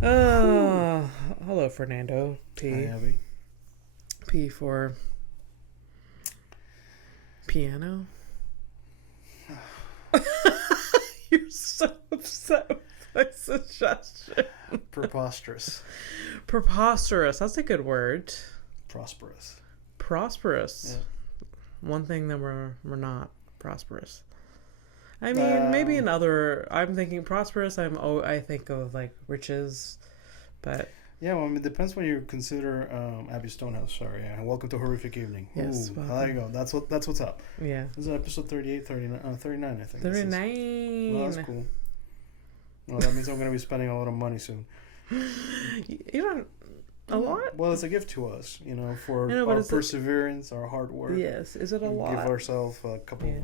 Hello, Fernando P. Hi, Abby. P for piano. You're so upset with my suggestion. Preposterous. Preposterous. That's a good word. Prosperous. Prosperous. Yeah. One thing that we're not prosperous. I mean, maybe another. I'm thinking prosperous. I think of like riches, but yeah. Well, I mean, it depends when you consider Abby Stonehouse. Sorry, and welcome to Horrific Evening. Yes. Ooh, there you go. That's what's up. Yeah. This is episode 38, 39, 39 I think. 39. Well, that's cool. Well, that means I'm going to be spending a lot of money soon. You don't. A lot? Well, it's a gift to us, for our perseverance, our hard work. Yes. Is it a lot? Give ourselves a couple. Yeah.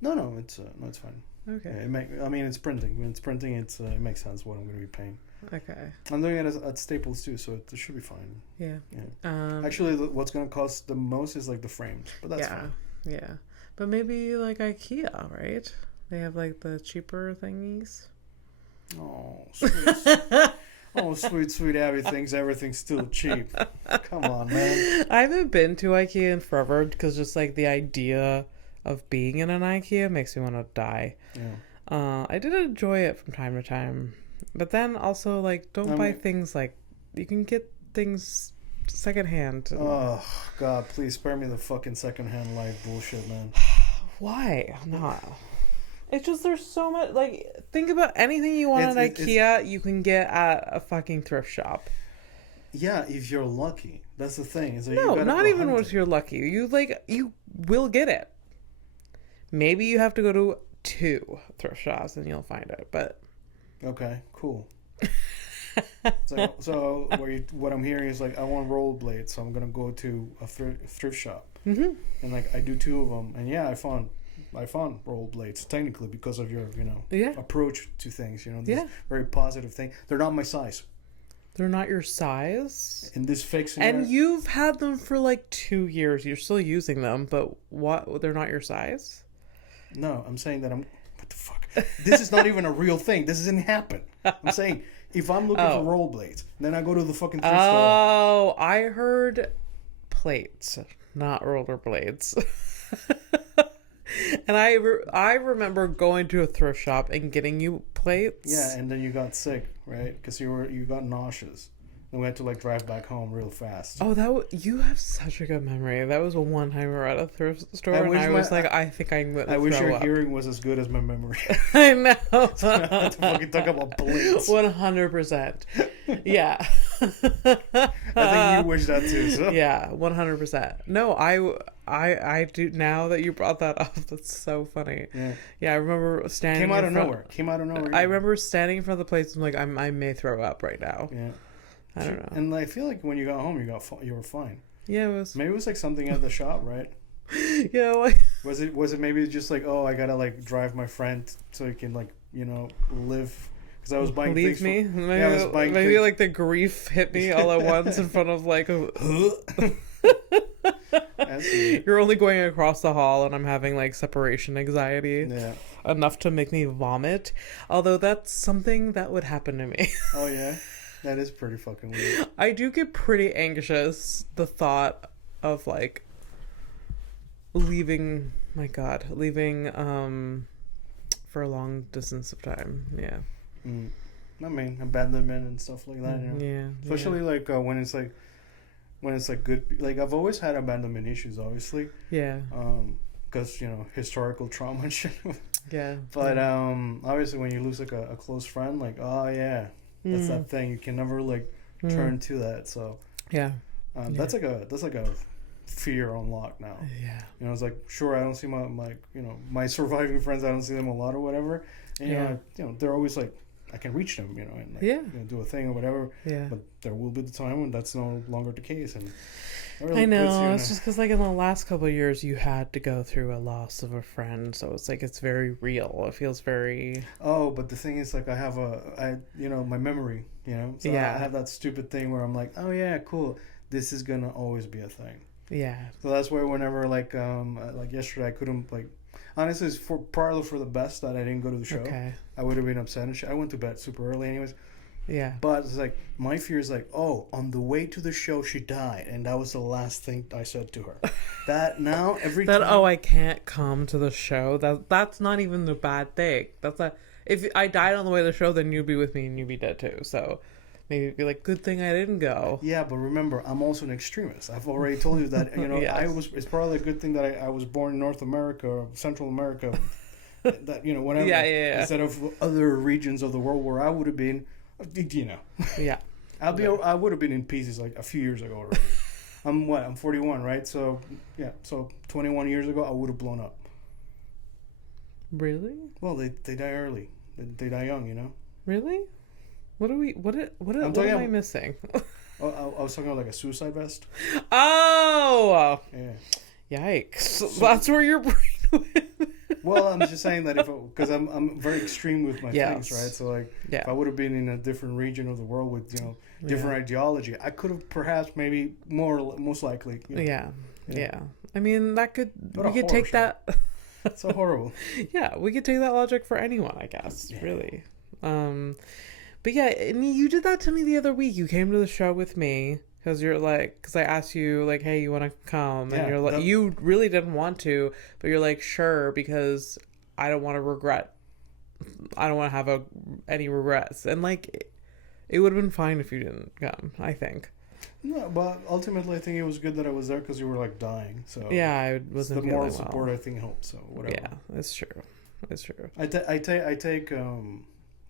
No, it's fine. Okay. Yeah, it's printing. When it's printing, it makes sense what I'm going to be paying. Okay. I'm doing it at Staples too, so it should be fine. Yeah. Yeah. Actually, what's going to cost the most is like the frames, but that's fine. Yeah. But maybe like IKEA, right? They have like the cheaper thingies. Oh, sweet. Oh, sweet Abby thinks everything's still cheap. Come on, man. I haven't been to IKEA in forever because just like the idea of being in an IKEA makes me want to die. Yeah. I did enjoy it from time to time, but then also like don't buy things like you can get things secondhand. Oh God, please spare me the fucking secondhand life bullshit, man. Why not? It's just there's so much. Like, think about anything you want at IKEA, you can get at a fucking thrift shop. Yeah, if you're lucky. That's the thing. Is that no, not even if you're lucky. You will get it. Maybe you have to go to 2 thrift shops and you'll find it. But okay, cool. so what I'm hearing is like I want rollerblades, so I'm gonna go to a thrift shop, and like I do 2 of them, and yeah, I found rollerblades technically because of your approach to things. This very positive thing. They're not my size. They're not your size. In this fake scenario. And you've had them for like 2 years. You're still using them, but what? They're not your size? No, I'm saying that what the fuck? This is not even a real thing. This doesn't happen. I'm saying if I'm looking for rollerblades, then I go to the fucking thrift store. Oh, I heard plates, not rollerblades. And I remember going to a thrift shop and getting you plates. Yeah, and then you got sick, right? Because you got nauseous. And we had to like drive back home real fast. Oh, you have such a good memory. That was one time we were at a thrift store and I was like, I think I'm going to throw up. I wish your hearing was as good as my memory. I know. So I had to fucking talk about plates. 100%. Yeah. I think you wish that too. So. Yeah, 100%. No, I do now that you brought that up. That's so funny. Yeah. I remember standing. Came out of nowhere. I remember standing in front of the place. I'm like, I may throw up right now. Yeah. I don't know. And I feel like when you got home, you were fine. Yeah, it was. Maybe it was like something at the shop, right? Yeah. Like. Was it maybe just like, oh, I gotta like drive my friend so he can like live. Because I was buying Leave things. Me? Maybe like the grief hit me all at once in front of like a. You're only going across the hall and I'm having like separation anxiety. Yeah. Enough to make me vomit. Although that's something that would happen to me. Oh yeah? That is pretty fucking weird. I do get pretty anxious the thought of like leaving for a long distance of time. Yeah. I mean, abandonment and stuff like that. Yeah. Especially like when it's like good. Like I've always had abandonment issues, obviously. Yeah. Because historical trauma and shit. Yeah. But obviously when you lose like a close friend, like oh yeah, that's that thing. You can never like turn to that. So yeah. That's like a fear on lock now. Yeah. It's like sure I don't see my surviving friends. I don't see them a lot or whatever. And they're always like. I can reach them, and like, do a thing or whatever. Yeah. But there will be the time when that's no longer the case, and I know it's just because like in the last couple of years you had to go through a loss of a friend, so it's like it's very real. It feels very. Oh, but the thing is, like, I have my memory, So I have that stupid thing where I'm like, oh yeah, cool. This is gonna always be a thing. Yeah. So that's why whenever like yesterday I couldn't like. Honestly, it's partly for the best that I didn't go to the show. Okay. I would have been upset and shit. I went to bed super early anyways. Yeah. But it's like, my fear is like, oh, on the way to the show, she died. And that was the last thing I said to her. That now, every that, time... oh, I can't come to the show. That's not even a bad thing. If I died on the way to the show, then you'd be with me and you'd be dead too. So maybe it'd be like, good thing I didn't go. Yeah, but remember, I'm also an extremist. I've already told you that, yes. It's probably a good thing that I was born in North America or Central America. That, whatever. Yeah. Instead of other regions of the world where I would have been, Yeah. I would have been in pieces like a few years ago already. I'm 41, right? So, so 21 years ago, I would have blown up. Really? Well, they die early. They die young, Really? What am I missing? I was talking about like a suicide vest. Oh! Yeah. Yikes. So that's where your brain went. Well, I'm just saying that because I'm very extreme with my things, right? So like, if I would have been in a different region of the world with different ideology, I could have perhaps maybe most likely. Yeah. I mean, we could take that. It's so horrible. Yeah, we could take that logic for anyone, I guess. Yeah. Really. But yeah, and you did that to me the other week. You came to the show with me. Because I asked you, like, hey, you want to come? And you're like, you really didn't want to, but you're like, sure, because I don't want to have any regrets. And, like, it would have been fine if you didn't come, I think. No, but ultimately, I think it was good that I was there because you were, like, dying. So yeah, I wasn't feeling well. The moral support, I think, helped, so whatever. Yeah, it's true. I take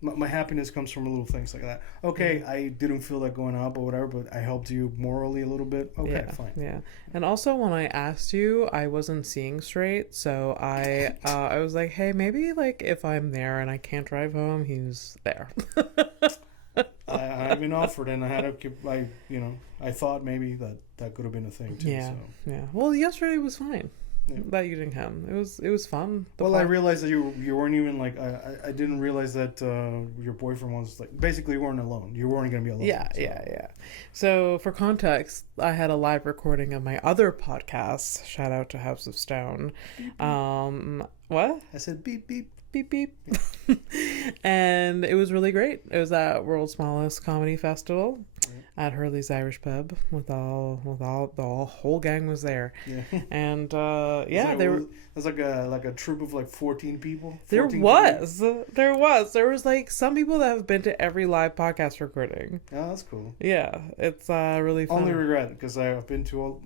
my happiness comes from little things like that. Okay, I didn't feel like going out or whatever, but I helped you morally a little bit. Okay, fine. Yeah. And also when I asked you, I wasn't seeing straight, so I was like, hey, maybe like if I'm there and I can't drive home, he's there. I've been offered, and I had to keep. I thought maybe that could have been a thing too. Yeah. So. Yeah. Well, yesterday was fine. Yeah. That you didn't come. It was fun. I realized that you weren't even like I didn't realize that your boyfriend was like basically you weren't alone. You weren't gonna be alone. Yeah, so. Yeah. So for context, I had a live recording of my other podcast. Shout out to House of Stone. Beep, beep. What? I said beep beep. Beep beep. And it was really great. It was at World's Smallest Comedy Festival at Hurley's Irish Pub with the whole gang was there. Yeah. And it was like a troop of like 14 people. There was like some people that have been to every live podcast recording. Oh, that's cool. Yeah, it's really fun. Only regret because I've been to all.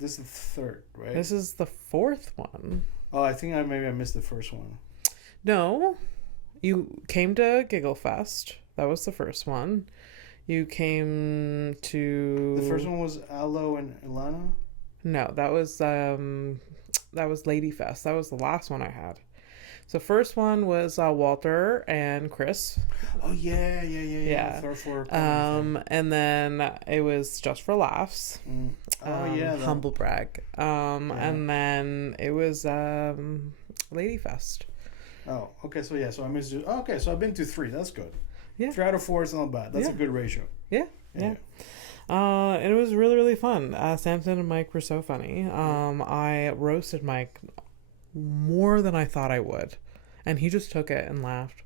This is the third, right? This is the fourth one. Oh, I think I missed the first one. No, you came to Giggle Fest. That was the first one. You came to... The first one was Alo and Ilana? No, that was Lady Fest. That was the last one I had. So first one was Walter and Chris. Oh, yeah. And then it was Just for Laughs. Humble Brag. And then it was Lady Fest. Oh, okay. So I missed it. Oh, okay, so I've been to 3. That's good. Yeah. 3 out of 4 is not bad. That's a good ratio. Yeah. And it was really, really fun. Samson and Mike were so funny. I roasted Mike more than I thought I would. And he just took it and laughed.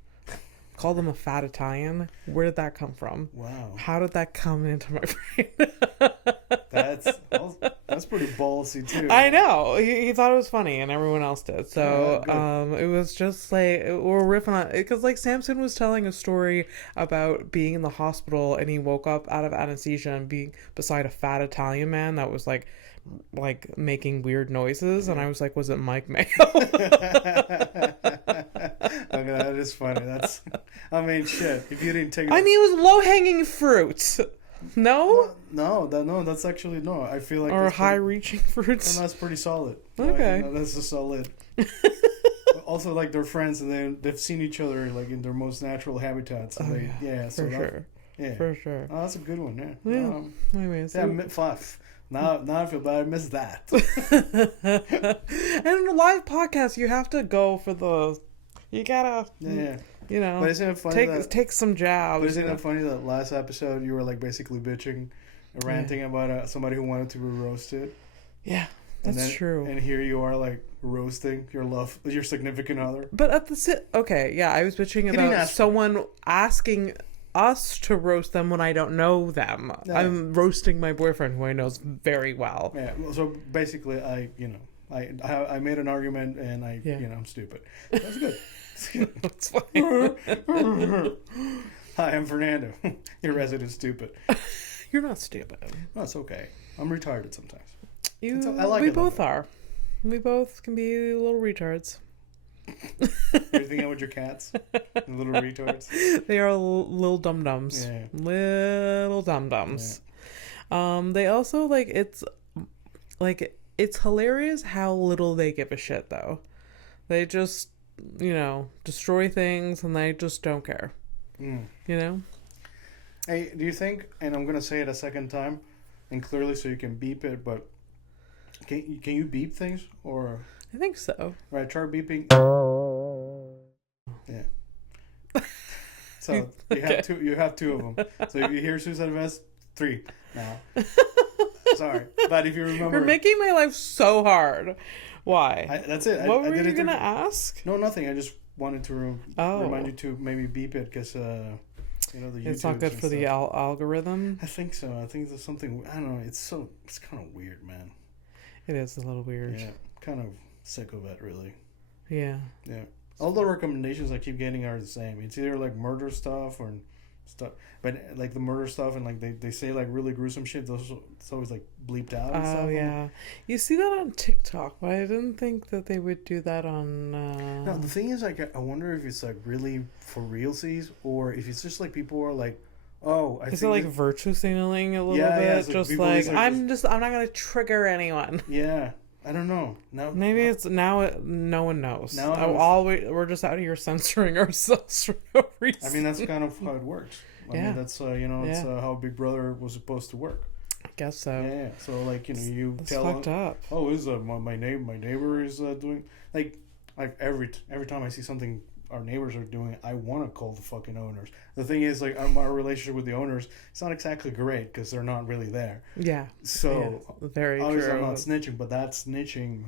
Called him a fat Italian. Where did that come from? Wow. How did that come into my brain? That's pretty ballsy too. I know. He thought it was funny, and everyone else did. So it was just like we're riffing on it because like Samson was telling a story about being in the hospital, and he woke up out of anesthesia and being beside a fat Italian man that was like making weird noises, and I was like, was it Mike Mayo? Okay, that is funny. Shit. If you didn't take it, it was low hanging fruit. No, that's actually no. I feel like or high reaching fruits. And that's pretty solid. Okay, that's a solid. Also, like they're friends, and they've seen each other like in their most natural habitats. And for sure. Oh, that's a good one. Yeah. Anyways, Now I feel bad. I missed that. And in a live podcast, you have to go for you gotta. Yeah. But isn't it funny take some jabs. But isn't it funny that last episode you were like basically bitching, ranting about somebody who wanted to be roasted? Yeah, that's true. And here you are like roasting your significant other. But I was bitching about someone asking us to roast them when I don't know them. Yeah. I'm roasting my boyfriend who I know very well. Yeah. So basically, I made an argument and I'm stupid. That's good. That's fine. Hi, I'm Fernando. Your resident stupid. You're not stupid. No, it's okay. I'm retarded sometimes. We both are. We both can be little retards. You're thinking with your cats? Little retards? They are little dum-dums. Yeah. Little dum-dums. Yeah. They also, it's hilarious how little they give a shit, though. They just, destroy things and they just don't care. Mm. Hey, do you think, and I'm going to say it a second time, and clearly so you can beep it, but can you beep things? Or I think so. Right, try beeping. Yeah. So you have two of them. So if you hear Suicide Vest, 3 now. Sorry. But if you remember... You're making my life so hard. Why? That's it. What were you going to ask? No, nothing. I just wanted to remind you to maybe beep it because... the it's not good for the algorithm. I think so. I think there's something. I don't know. It's kind of weird, man. It is a little weird. Yeah, kind of sick of it, really. Yeah. Yeah. All the recommendations I keep getting are the same. It's either like murder stuff or stuff, but like the murder stuff and like they say like really gruesome shit. It's always like bleeped out. And stuff. Yeah. You see that on TikTok, but I didn't think that they would do that on. No, the thing is, like, I wonder if it's like really for realsies or if it's just like people are like, oh, is it like virtue signaling a little bit? Yeah, just like I'm not gonna trigger anyone. Yeah. I don't know. No one knows. We're just out here censoring ourselves for no reason. I mean, that's kind of how it works. I mean, that's it's how Big Brother was supposed to work. I guess so. Yeah. So like you that's tell fucked them, up. Oh, is my neighbor is doing like every time I see something our neighbors are doing, I want to call the fucking owners. The thing is, like, our relationship with the owners, it's not exactly great because they're not really there. Yeah. So, very obviously true. I'm not snitching, but that snitching,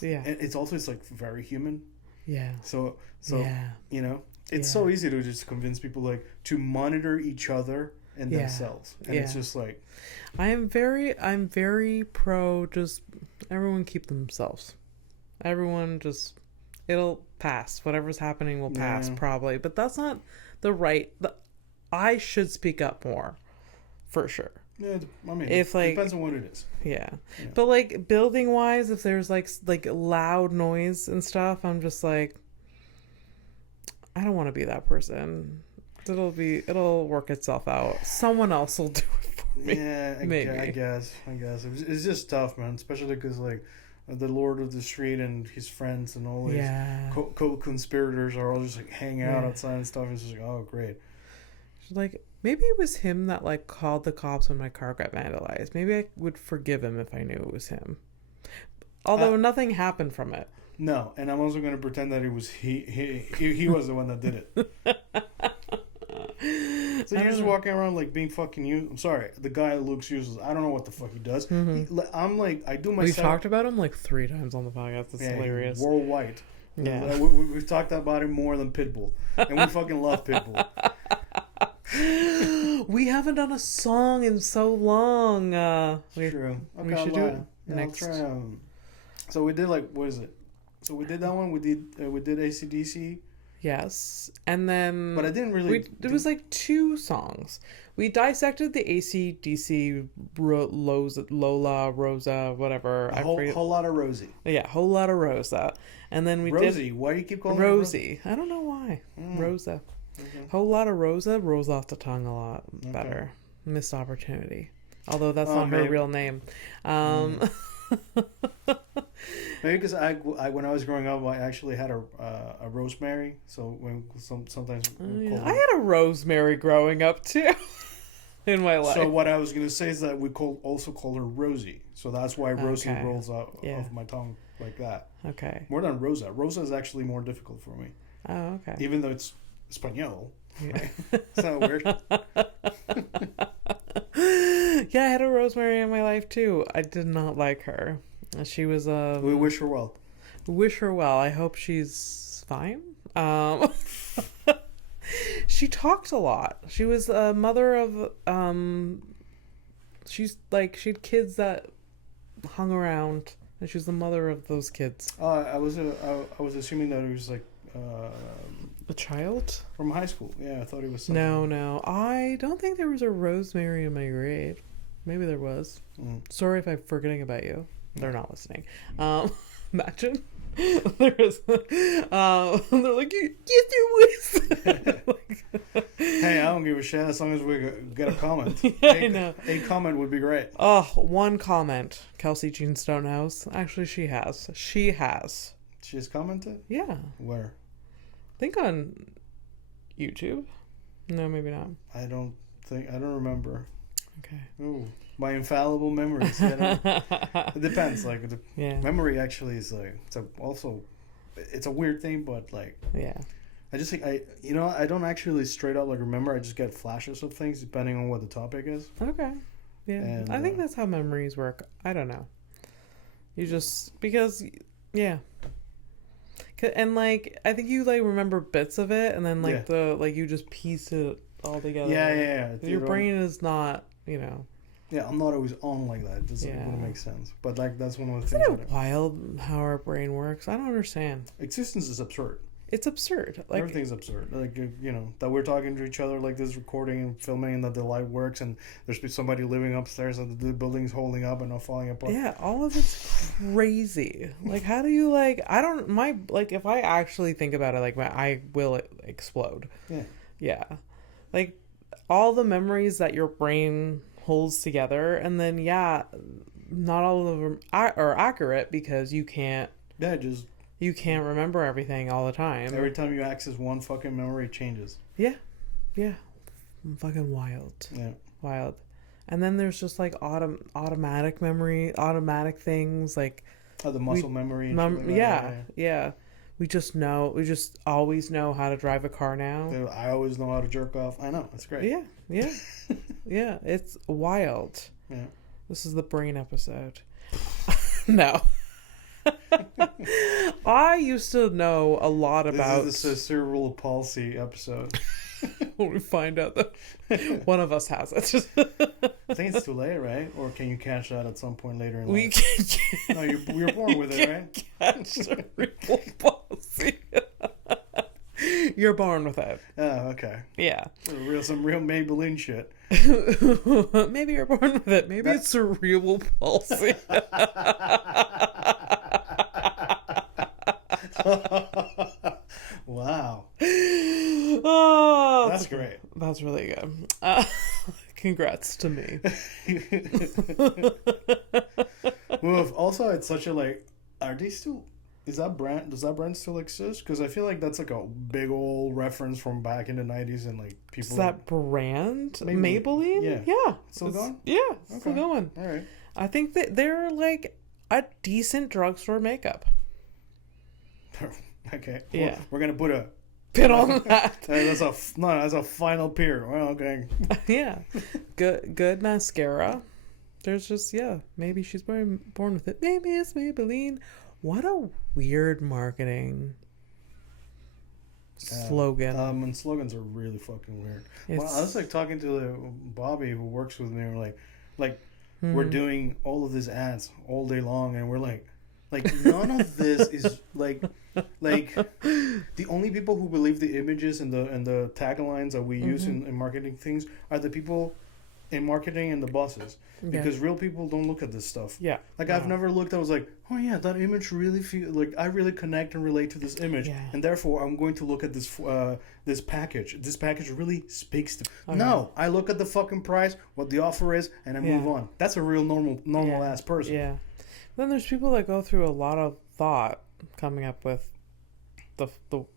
yeah, it's like very human. Yeah. So it's so easy to just convince people like to monitor each other and themselves, and it's just like, I'm very pro just everyone keep themselves. Everyone just. It'll pass. Whatever's happening will pass, probably. But that's not I should speak up more, for sure. Yeah, I mean, it depends on what it is. Yeah. But, like, building-wise, if there's, like loud noise and stuff, I'm just like, I don't want to be that person. It'll work itself out. Someone else will do it for me. Yeah, maybe. I guess. It's just tough, man. Especially because, like, the Lord of the Street and his friends and all these co-conspirators are all just like hanging out outside and stuff. It's just like, oh, great. Like, maybe it was him that like called the cops when my car got vandalized. Maybe I would forgive him if I knew it was him. Although nothing happened from it. No, and I'm also going to pretend that it was he was the one that did it. So you're just walking around like being fucking useless. I'm sorry, the guy looks useless. I don't know what the fuck he does. Mm-hmm. I'm like, I do my. We've talked about him like 3 times on the podcast. It's hilarious. Worldwide. Yeah, we've talked about him more than Pitbull, and we fucking love Pitbull. We haven't done a song in so long. True. Okay, we should do it next. So we did what is it? So we did that one. We did AC/DC. Yes, and then but I didn't really. It was like 2 songs. We dissected the AC/DC Lola Rosa whatever. A whole lot of Rosie. Yeah, whole lot of Rosa, and then we Rosie. Why do you keep calling Rosie? I don't know why. Rosa. Okay. Whole lot of Rosa rolls off the tongue a lot better. Missed opportunity. Although that's not her real name. Maybe because when I was growing up, I actually had a rosemary. So sometimes I had a rosemary growing up too in my life. So what I was gonna say is that we also call her Rosie. So that's why Rosie rolls off my tongue like that. Okay. More than Rosa. Rosa is actually more difficult for me. Oh, okay. Even though it's Espanol. Yeah. It's not weird. Yeah, I had a rosemary in my life too. I did not like her. She was we wish her well. Wish her well. I hope she's fine. She talked a lot. She was a mother of she's like she had kids that hung around, and she was the mother of those kids. I was assuming that it was like A child from high school. Yeah, I thought it was No, something. no. I don't think there was a Rosemary in my grade. Maybe there was. Sorry if I'm forgetting about you. They're not listening. Imagine. There is. They're like, yes, there was. Hey, I don't give a shit as long as we get a comment. Yeah, I know. A comment would be great. Oh, one comment. Kelsey Jean Stonehouse. Actually, she has. She has commented? Yeah. Where? I think on YouTube. No, maybe not. I don't remember. Okay. Ooh, my infallible memories. It depends. Like, memory actually is like it's a weird thing, but like, yeah. I just think I don't actually straight up like remember. I just get flashes of things depending on what the topic is. Okay. Yeah. And, I think that's how memories work. I don't know. You just because yeah. And like I think you like remember bits of it, and then like you just piece it all together. Yeah. Your brain is not, Yeah, I'm not always on like that. It wouldn't make sense. But like that's one of the things. Isn't it wild how our brain works? I don't understand. Existence is absurd. It's absurd. Like everything's absurd. Like that we're talking to each other like this, recording and filming, and that the light works, and there's somebody living upstairs, and the building's holding up and not falling apart. Yeah, all of it's crazy. Like, how do you if I actually think about it, like I will explode. Yeah. Yeah, like all the memories that your brain holds together, and then not all of them are accurate because you can't. Yeah, just. You can't remember everything all the time. Every time you access one fucking memory, it changes. Yeah. Fucking wild. Yeah. Wild. And then there's just like automatic memory, automatic things like. Oh, the muscle memory. Yeah. We just always know how to drive a car now. I always know how to jerk off. I know. That's great. Yeah. Yeah. It's wild. Yeah. This is the brain episode. No. I used to know a lot about. This is the cerebral palsy episode. When we find out that one of us has it. I think it's too late, right? Or can you catch that at some point later in life? We can't. No, you're born with it, right? Catch cerebral palsy. You're born with it. Oh, okay. Yeah. Some real Maybelline shit. Maybe you're born with it. Maybe it's cerebral palsy. Wow. Oh, that's great. That's really good. Congrats to me. Well, also it's such a like. Are they still? Does that brand still exist? Because I feel like that's like a big old reference from back in the 90s, and like people. Is that brand Maybelline? Yeah. Still going? Yeah, okay. Still going. All right. I think that they're like a decent drugstore makeup. Okay. Yeah. We're gonna put a pin on that. That's a final peer. Well, okay. Yeah. Good mascara. There's just maybe she's born with it. Maybe it's Maybelline. What a weird marketing slogan. And slogans are really fucking weird. Well, I was like talking to Bobby who works with me. And we're like we're doing all of these ads all day long, and we're like none of this is like the only people who believe the images and the taglines that we use in marketing things are the people in marketing and the bosses, because real people don't look at this stuff. Yeah. Like I've never looked. I was like, oh yeah, that image really feel like I really connect and relate to this image, and therefore I'm going to look at this this package. This package really speaks to. Okay. No, I look at the fucking price, what the offer is, and I move on. That's a real normal ass person. Yeah. Then there's people that go through a lot of thought coming up with the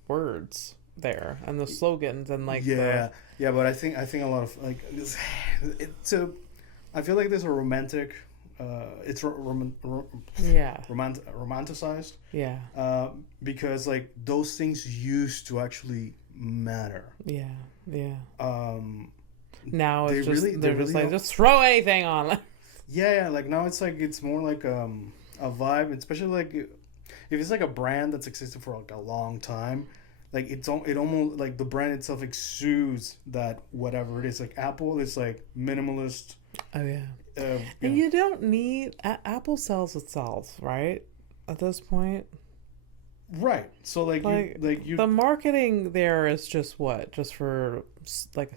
words there and the slogans and like but I think a lot of like this, I feel like there's a romantic it's romanticized because like those things used to actually matter. Now it's they're just like just throw anything on. Like now it's like it's more like a vibe, especially like if it's like a brand that's existed for like a long time. like it almost like the brand itself exudes that whatever it is. Like Apple is like minimalist. Oh yeah. And you don't need Apple sells itself, right? At this point. Right. So like you the marketing there is just what? Just for like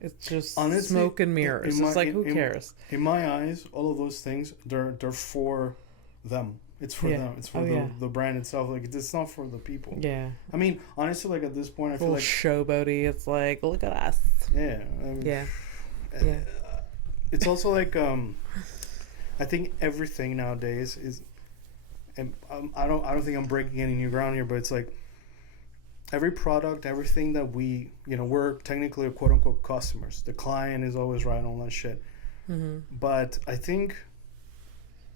it's just honestly, smoke and mirrors. It's like who cares? In my eyes, all of those things they're for them. It's for them. It's for the brand itself. Like it's not for the people. Yeah. I mean, honestly, like at this point, I feel like showboaty. It's like look at us. Yeah. Yeah. It's also like I think everything nowadays is, and I don't think I'm breaking any new ground here, but it's like every product, everything that we're technically quote unquote customers. The client is always right on all that shit. Mm-hmm. But I think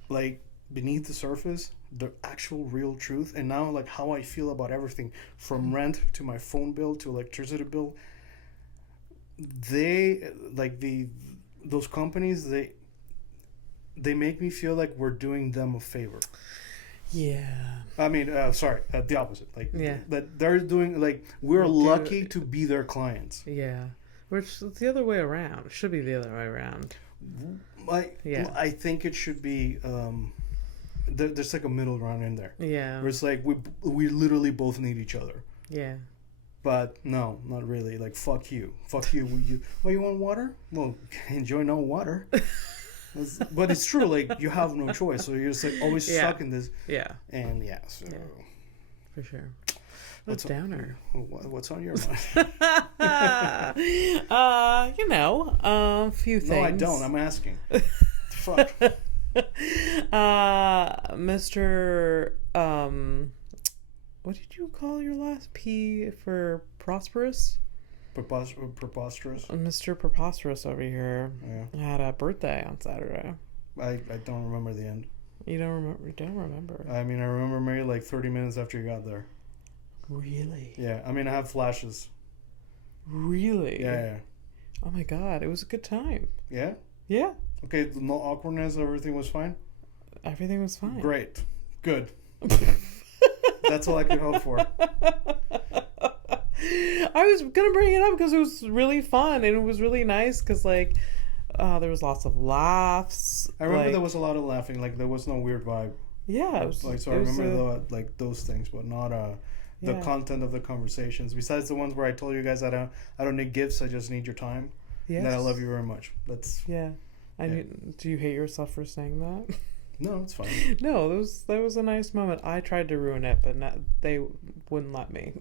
like beneath the surface, the actual real truth, and now like how I feel about everything from rent to my phone bill to electricity bill, they like those companies, they make me feel like we're doing them a favor. Yeah. I mean, the opposite. Like, that they're doing, like, we're lucky to be their clients. Yeah. Which is the other way around. It should be the other way around. I think it should be, there's like a middle ground in there. Yeah. Where it's like, we literally both need each other. Yeah. But no, not really. Like, fuck you. You want water? Well, enjoy no water. But it's true, like, you have no choice, so you're just, like, always stuck in this. Yeah. And, so... Yeah. For sure. What's downer? What's on your mind? A few things. No, I don't. I'm asking. Fuck. Mr. What did you call your last P for prosperous? Preposterous. Mr. Preposterous over here had a birthday on Saturday. I don't remember the end. You don't remember? Don't remember? I mean, I remember maybe like 30 minutes after you got there. Really? Yeah. I mean, I have flashes. Really? Yeah. Oh my god, it was a good time. Yeah? Yeah. Okay, no awkwardness, everything was fine? Everything was fine. Great. Good. That's all I could hope for. I was gonna bring it up because it was really fun and it was really nice because like there was lots of laughs. I remember there was a lot of laughing. Like there was no weird vibe. Yeah, it was, like so. I remember like those things, but not the content of the conversations. Besides the ones where I told you guys I don't need gifts. I just need your time. Yes. And that I love you very much. That's do you hate yourself for saying that? No, it's fine. No, that was a nice moment. I tried to ruin it, but they wouldn't let me.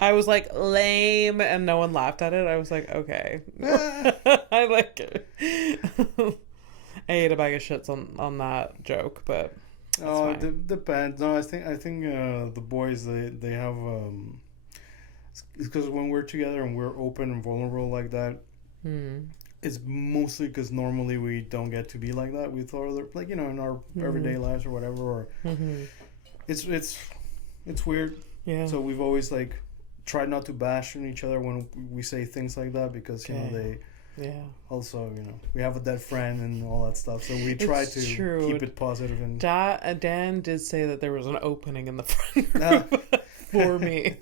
I was like lame, and no one laughed at it. I was like, okay, I like it. I ate a bag of shits on that joke, but it depends. No, I think the boys they have because when we're together and we're open and vulnerable like that. It's mostly because normally we don't get to be like that with other, like, in our everyday lives or whatever. Or it's weird. Yeah. So we've always like tried not to bash on each other when we say things like that because they. Yeah. Also, we have a dead friend and all that stuff, so we try to keep it positive. And Dan did say that there was an opening in the front room for me.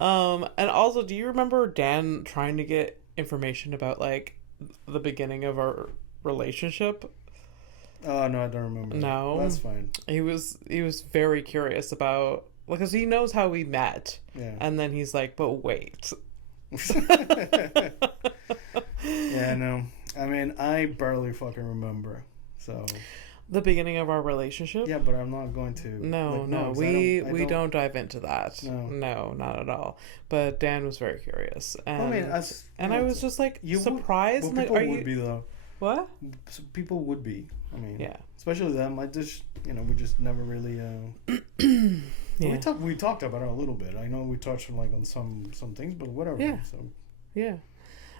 And also, do you remember Dan trying to get information about like the beginning of our relationship? Oh no, I don't remember. No, that's fine. He was very curious about because he knows how we met. Yeah. And then he's like, but wait. Yeah, no. I mean, I barely fucking remember. So. The beginning of our relationship? Yeah, but I'm not going to. No, we don't dive into that. No, not at all. But Dan was very curious, and I was just like surprised. Well, people would be though. What? So people would be. I mean, yeah, especially them. I just, we just never really. Yeah. We talked about it a little bit. I know we touched on some things, but whatever. Yeah. So. Yeah.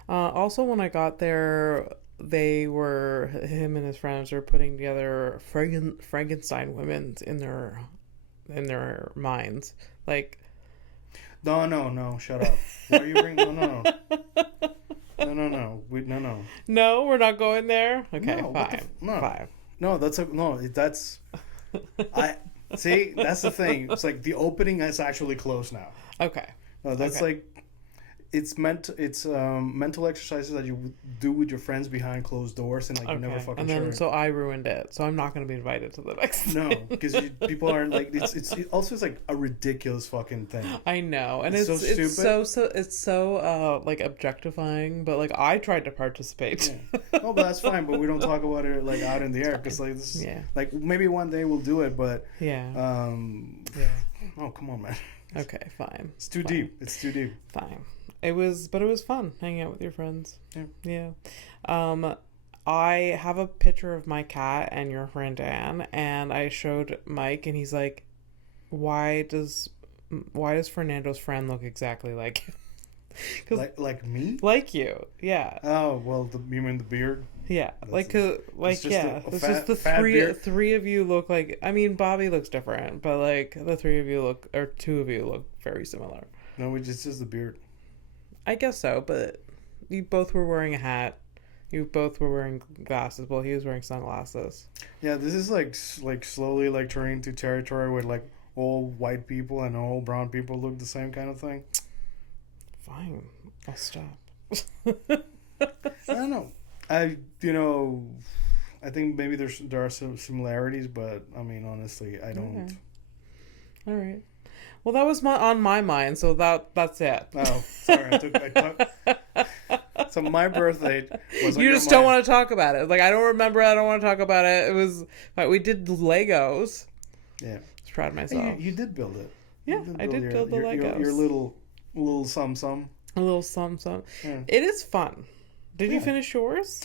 Also, when I got there. Him and his friends were putting together Frankenstein women in their minds. Like, no, shut up. Why are you bringing? No. No, we're not going there. Okay, no, fine. No, that's I see. That's the thing. It's like the opening is actually closed now. Okay. No, that's like it's mental exercises that you do with your friends behind closed doors, and like you never fucking. And then so I ruined it, so I'm not going to be invited to the next. No, because people aren't like it's also like a ridiculous fucking thing. I know, and it's so stupid. It's so like objectifying, but like I tried to participate. Yeah. Oh, but that's fine. But we don't talk about it like out in the air because like this. Like maybe one day we'll do it, but Oh, come on, man. Okay, fine. It's too deep. It's too deep. Fine. It was fun hanging out with your friends. Yeah. I have a picture of my cat and your friend Dan, and I showed Mike, and he's like, why does Fernando's friend look exactly like him? like me? Like you, yeah. Oh, well, you mean the beard? Yeah, it's just the three of you look like. I mean, Bobby looks different, but like the three of you two of you look very similar. No, it's just the beard. I guess so, but you both were wearing a hat. You both were wearing glasses. Well, he was wearing sunglasses. Yeah, this is like slowly like turning to territory where like all white people and all brown people look the same kind of thing. Fine, I'll stop. I don't know. I think maybe there are some similarities, but I mean, honestly, I don't. Okay. All right. Well, that was on my mind, so that's it. Oh, sorry. I took So my birthday was. You just don't want to talk about it. Like I don't remember. I don't want to talk about it. It was like we did Legos. Yeah. I was proud of myself. You did build it. Yeah, I did build the Legos. Your little sum. A little sum. Yeah. It is fun. Did you finish yours?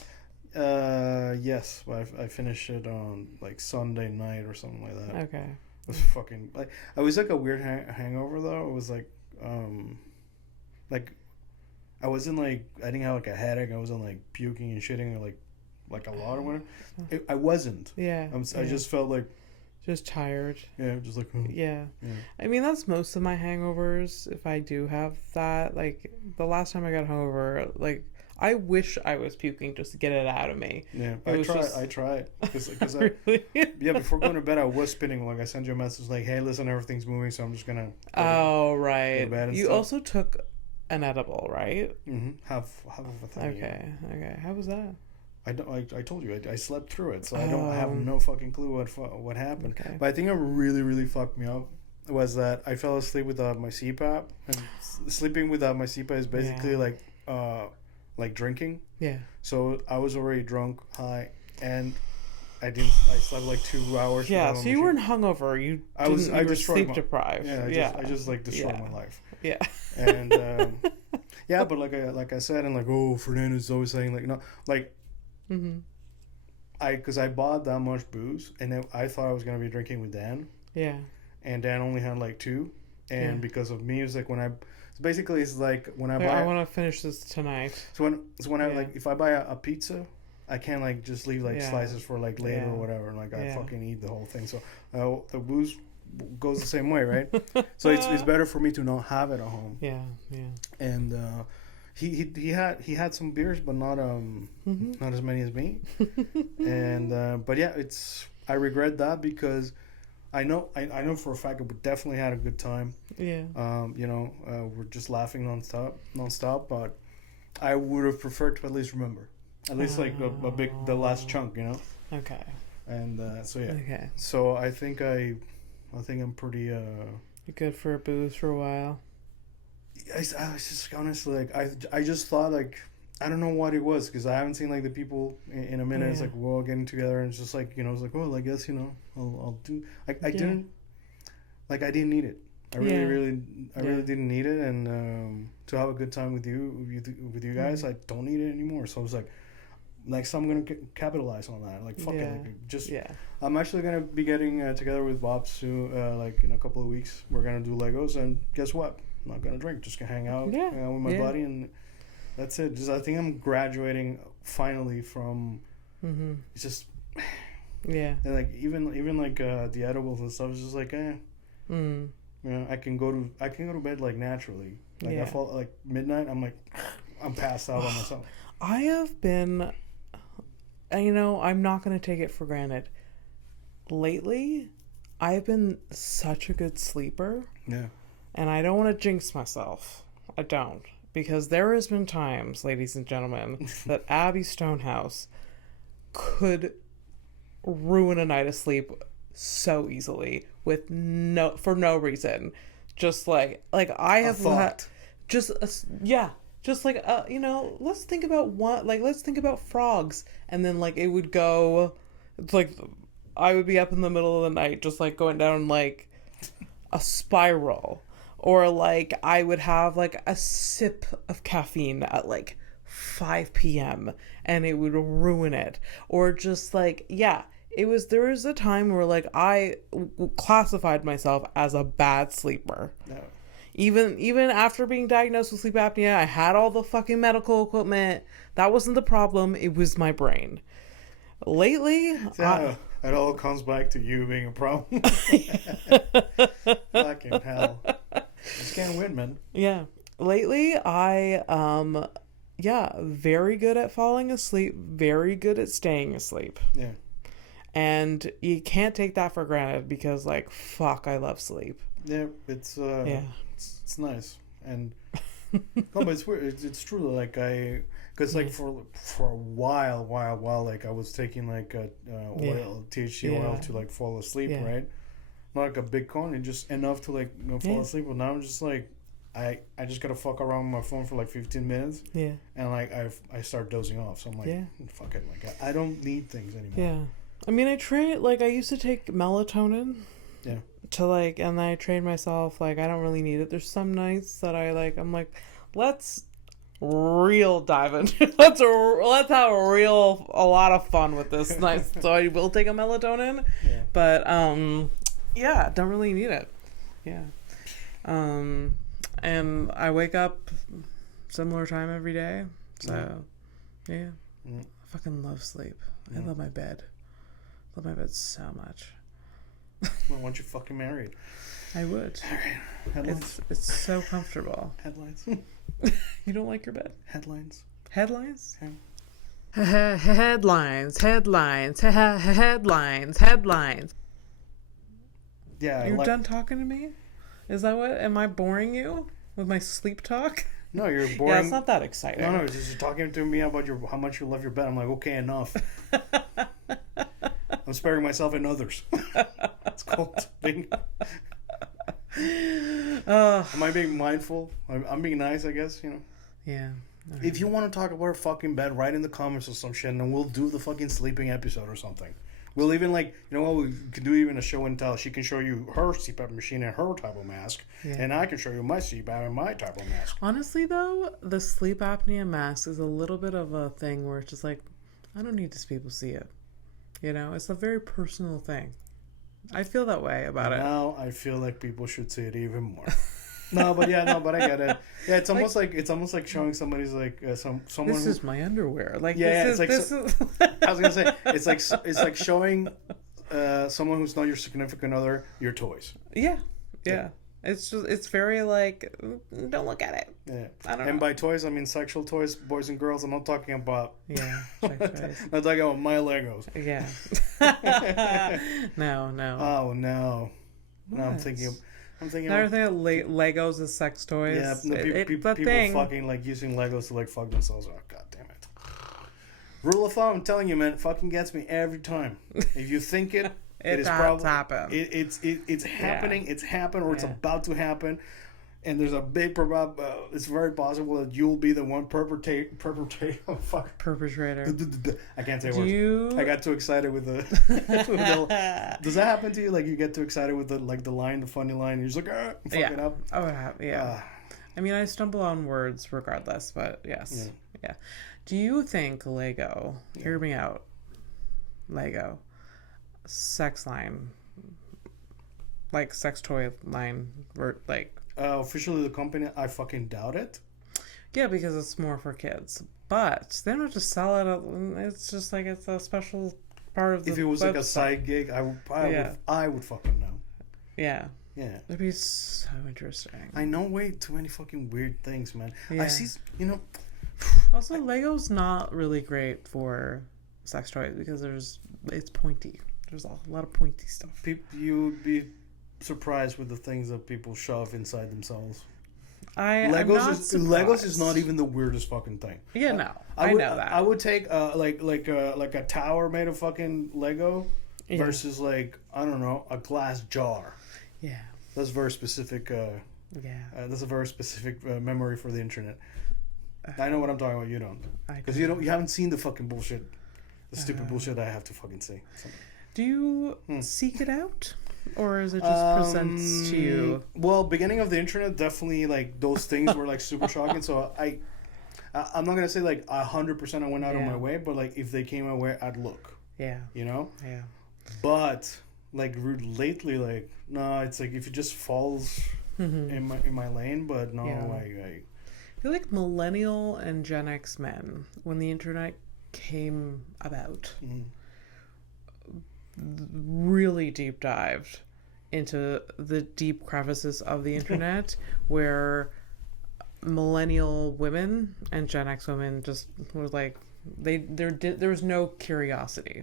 Yes. I finished it on like Sunday night or something like that. Okay. It was fucking like I was like a weird hangover though. It was like I wasn't like I didn't have like a headache. I wasn't like puking and shitting or like a lot or whatever. I wasn't. Yeah. I just felt like just tired. Yeah, just like yeah. I mean that's most of my hangovers. If I do have that, like the last time I got hungover, like I wish I was puking just to get it out of me. Yeah, I tried because really? Before going to bed I was spinning. Like I sent you a message like, hey, listen, everything's moving, so I'm just gonna. Right. You also took an edible, right? Mm-hmm. Half of a thing. Okay. How was that? I told you I slept through it, so I have no fucking clue what happened. Okay. But I think it really really fucked me up was that I fell asleep without my CPAP, and sleeping without my CPAP is basically like drinking. Yeah. So I was already drunk, high, and I slept like 2 hours. Yeah. So you weren't hungover. I was sleep deprived. Yeah. I just like destroyed my life. Yeah. And but like I said, and like Fernando's always saying like no like. Mm-hmm. Because I bought that much booze, and then I thought I was gonna be drinking with Dan. Yeah. And Dan only had like 2, and because of me, it's like when I. Basically, it's like when I buy. I want to finish this tonight. So when I like, if I buy a pizza, I can't like just leave like slices for like later or whatever. Like I fucking eat the whole thing. So the booze goes the same way, right? So it's better for me to not have it at home. Yeah. And he had some beers, but not not as many as me. And but yeah, I regret that because. I know for a fact we definitely had a good time. Yeah. We're just laughing nonstop. But I would have preferred to at least remember, at least like the last chunk, you know. Okay. And so yeah. Okay. So I think I'm pretty. You're good for a booze for a while. I was just honestly like I just thought like. I don't know what it was because I haven't seen like the people in a minute. Yeah. It's like we're all getting together and it's just like it's like well I guess I'll do. I didn't need it. I really didn't need it, and to have a good time with you guys, I don't need it anymore. So I was like, next time I'm gonna capitalize on that. Like fuck it, like, just I'm actually gonna be getting together with Bob soon. Like in a couple of weeks, we're gonna do Legos, and guess what? I'm not gonna drink. Just gonna hang out with my buddy and. That's it. Just I think I'm graduating finally from. Mm-hmm. It's just. Yeah. And like even like the edibles and stuff is just like I can go to bed like naturally. Like I fall like midnight. I'm like I'm passed out on myself. I have been I'm not going to take it for granted. Lately, I've been such a good sleeper. Yeah. And I don't want to jinx myself. I don't. Because there has been times, ladies and gentlemen, that Abby Stonehouse could ruin a night of sleep so easily for no reason. Just like I have let's think about frogs, and then like it would go, like I would be up in the middle of the night just like going down like a spiral. Or, like, I would have, like, a sip of caffeine at, like, 5 p.m. and it would ruin it. Or just, like, there was a time where, like, I classified myself as a bad sleeper. No. Even after being diagnosed with sleep apnea, I had all the fucking medical equipment. That wasn't the problem. It was my brain. Lately... it all comes back to you being a problem. Fucking hell. Just can't win, man. Yeah. Lately, I, very good at falling asleep, very good at staying asleep. Yeah. And you can't take that for granted because, like, fuck, I love sleep. Yeah, it's nice. And, no, but it's weird. It's true. Like, because, like, for a while, like, I was taking, like, THC oil to, like, fall asleep, right? Not like a big con, just enough to like fall asleep. But now I'm just like, I just gotta fuck around with my phone for like 15 minutes. Yeah. And like I start dozing off. So I'm like, fuck it. Like I don't need things anymore. Yeah. I mean, I used to take melatonin. Yeah. To like, and I trained myself like I don't really need it. There's some nights that I'm like, let's real dive into. let's have a lot of fun with this night. So I will take a melatonin. Yeah. But yeah, don't really need it. Yeah. And I wake up similar time every day. So, yeah. I fucking love sleep. I love my bed. I love my bed so much. Well, once you're fucking married. I would. All right. Headlines. It's so comfortable. Headlines. You don't like your bed? Headlines. Headlines? Yeah. Headlines. Yeah, you're done talking to me? Is that what? Am I boring you with my sleep talk? No, you're boring. Yeah, it's not that exciting. No, it's just talking to me about how much you love your bed. I'm like, okay, enough. I'm sparing myself and others. It's called being... Am I being mindful? I'm being nice, I guess, Yeah. Right. If you want to talk about her fucking bed, write in the comments or some shit, and we'll do the fucking sleeping episode or something. We'll even we could do even a show and tell. She can show you her CPAP machine and her type of mask, and I can show you my CPAP and my type of mask. Honestly, though, the sleep apnea mask is a little bit of a thing where it's just like, I don't need to people see it. It's a very personal thing. I feel that way about it. Now I feel like people should see it even more. but I get it. Yeah, it's almost like showing somebody's someone. This is my underwear. I was gonna say it's like showing someone who's not your significant other your toys. Yeah. It's very don't look at it. Yeah. I don't know. And by toys I mean sexual toys, boys and girls. I'm not talking about. Yeah. Sex toys. I'm talking about my Legos. Yeah. No. Oh no. What? No, I'm thinking. Another thing that Legos is sex toys. Yeah, people fucking using Legos to fuck themselves. Oh, god damn it. Rule of thumb, I'm telling you, man, it fucking gets me every time. If you think it, it is probably happened. It's happening. Yeah. It's happened, or it's about to happen. And there's a big it's very possible that you'll be the one perpetrator. Perpetrator. I can't say words. I got too excited with the. Does that happen to you? Like you get too excited with the line, the funny line. You're just like, I'm fucking up. Oh, yeah. I mean, I stumble on words regardless, but yes, yeah. Do you think Lego? Hear me out. Lego, sex line, sex toy line, or officially the company, I fucking doubt it. Yeah, because it's more for kids. But they don't just sell it. It's just it's a special part of the If it was website. A side gig, I would fucking know. Yeah. Yeah. It'd be so interesting. I know way too many fucking weird things, man. Yeah. I see, Also, Lego's not really great for sex toys because it's pointy. There's a lot of pointy stuff. You would be surprised with the things that people shove inside themselves. Legos is not even the weirdest fucking thing. Yeah, no, I know that. I would take like a tower made of fucking Lego versus like, I don't know, a glass jar. Yeah, that's very specific. That's a very specific memory for the internet. I know what I'm talking about. You don't, because you haven't seen the fucking bullshit, the stupid bullshit I have to fucking see. So. Do you seek it out? Or is it just presents to you? Well, beginning of the internet, definitely like those things were like super shocking. So I'm not gonna say like 100% I went out of my way, but like if they came my way, I'd look. Yeah. You know. Yeah. But like lately, like no, it's like if it just falls in my lane, but no, I feel like millennial and Gen X men, when the internet came about. Really deep dived into the deep crevices of the internet where millennial women and Gen X women just were like there was no curiosity.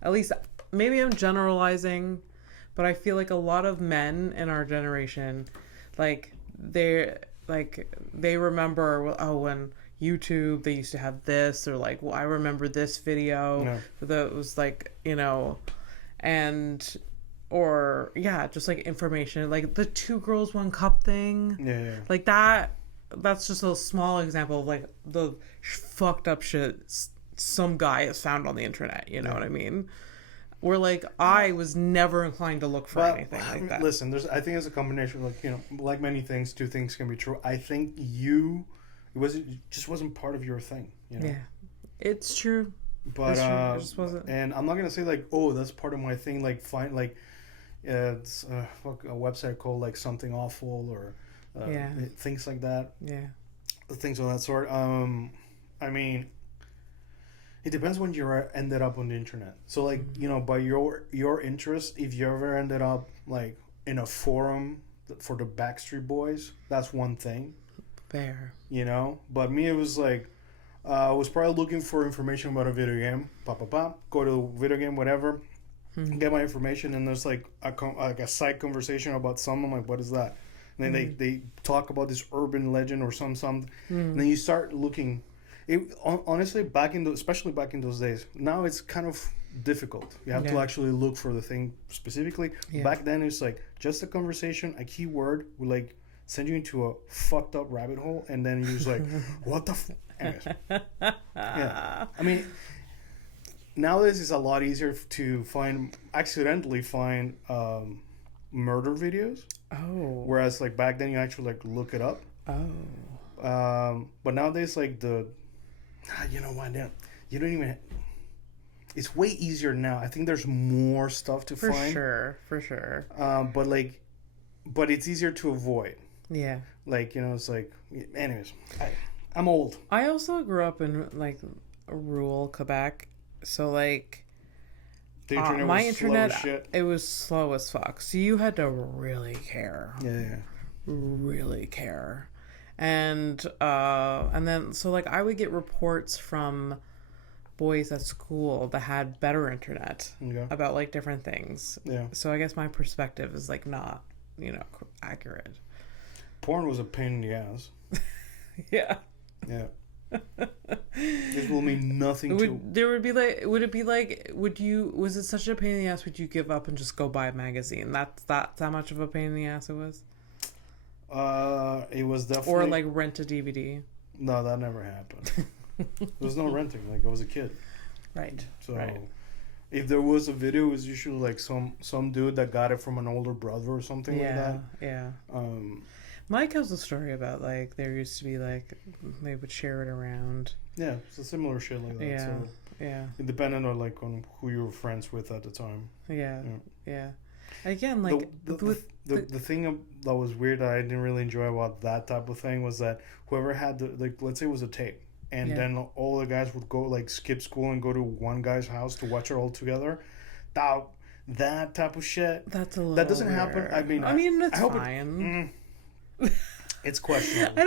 At least maybe I'm generalizing, but I feel like a lot of men in our generation they remember when YouTube they used to have this, or like, well, I remember this video that was like, you know, and or just like information like the 2 girls 1 cup thing, like that's just a small example of like the fucked up shit some guy has found on the internet, you know what I mean, where like I was never inclined to look for anything like that. Listen, I think it's a combination of like, you know, like many things, 2 things can be true. I think it just wasn't part of your thing, you know. It's true. But it just wasn't. And I'm not gonna say like, oh, that's part of my thing. Like, find like, it's a website called like Something Awful or things like that. Yeah, things of that sort. I mean, it depends when you ended up on the internet. So like, you know, by your interest, if you ever ended up like in a forum for the Backstreet Boys, that's one thing. Fair. You know, but me, it was like. I was probably looking for information about a video game. Go to a video game, whatever. Get my information, and there's like a side conversation about something. I'm like, what is that? And then they talk about this urban legend or something. And then you start looking. Honestly, especially back in those days. Now it's kind of difficult. You have to actually look for the thing specifically. Yeah. Back then, it's like just a conversation, a keyword would like send you into a fucked up rabbit hole, and then you're just like, what the anyways. Yeah. I mean, nowadays it's a lot easier to accidentally find murder videos. Oh. Whereas like back then you actually like look it up. Oh. But nowadays like you know what? You don't even. It's way easier now. I think there's more stuff to find. For sure. But it's easier to avoid. Yeah. Like, you know, it's like, anyways, I'm old. I also grew up in like rural Quebec, so like my internet, it was slow as fuck. So you had to really care. Yeah. Really care. And then so like I would get reports from boys at school that had better internet about like different things. Yeah. So I guess my perspective is like not, you know, accurate. Porn was a pain in the ass. Yeah. Yeah. This will mean nothing to... Was it such a pain in the ass, would you give up and just go buy a magazine? That's how much of a pain in the ass it was? It was definitely... Or like rent a DVD? No, that never happened. There was no renting, like I was a kid. Right. So if there was a video, it was usually like some dude that got it from an older brother or something like that. Yeah. Mike has a story about like there used to be like they would share it around. Yeah, it's a similar shit like that. Yeah, so it depended on who you were friends with at the time. Yeah. Again, like the thing that was weird that I didn't really enjoy about that type of thing was that whoever had let's say it was a tape, and then all the guys would go like skip school and go to one guy's house to watch it all together. That type of shit. That's a little that doesn't weird. Happen. I mean, that's fine. It's questionable. I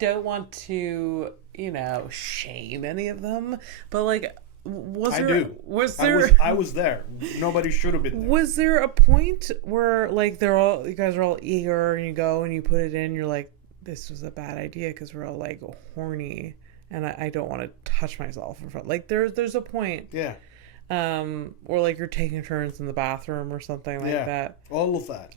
don't want to, you know, shame any of them, but like I was there. Nobody should have been there. Was there a point where like you guys are all eager and you go and you put it in, you're like, this was a bad idea because we're all like horny and I don't want to touch myself in front. Like there's a point. Yeah. Or like you're taking turns in the bathroom or something like that. All of that.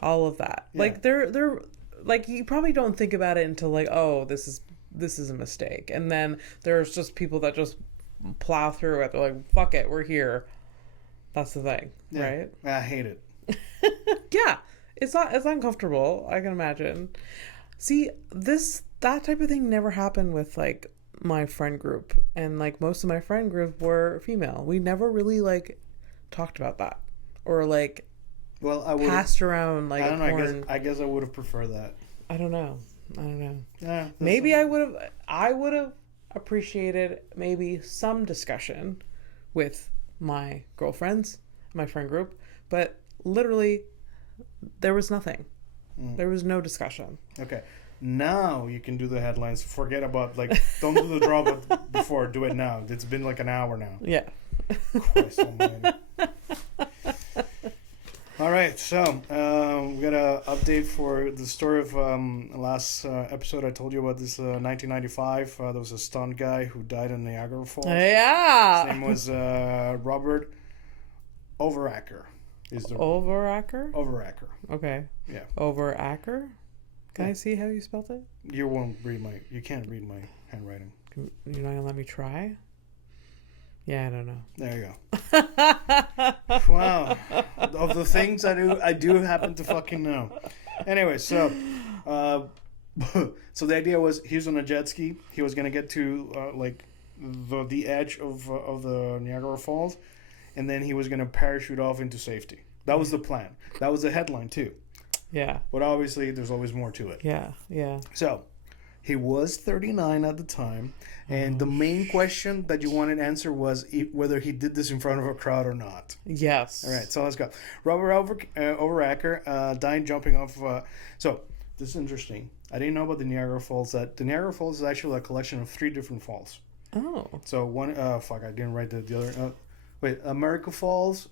Yeah. Like they're like, you probably don't think about it until like, oh, this is a mistake. And then there's just people that just plow through it. They're like, fuck it, we're here. That's the thing, right? I hate it. Yeah. It's uncomfortable, I can imagine. See, that type of thing never happened with like my friend group, and like most of my friend group were female. We never really like talked about that or like passed around like I don't know. I guess I would have preferred that. I don't know. Yeah, maybe I would have appreciated maybe some discussion with my girlfriends, my friend group, but literally there was nothing. There was no discussion. Okay. Now you can do the headlines. Forget about, like, don't do the drama before. Do it now. It's been like an hour now. Yeah. Christ almighty. All right. So we got an update for the story of last episode. I told you about this 1995. There was a stunt guy who died in Niagara Falls. Yeah. His name was Robert Overacker. Overacker? Overacker. Okay. Yeah. Overacker? Can I see how you spelled it? You can't read my handwriting. You're not gonna let me try? Yeah, I don't know. There you go. Wow. Of the things I do happen to fucking know. Anyway, so so the idea was he was on a jet ski. He was gonna get to like the edge of the Niagara Falls, and then he was gonna parachute off into safety. That was the plan. That was the headline too. Yeah. But obviously, there's always more to it. Yeah, yeah. So, he was 39 at the time, and the main question that you wanted to answer was whether he did this in front of a crowd or not. Yes. All right, so let's go. Robert Overacker died jumping off. So, this is interesting. I didn't know about the Niagara Falls. That the Niagara Falls is actually a collection of 3 different falls. Oh. So, one... I didn't write the other... America Falls...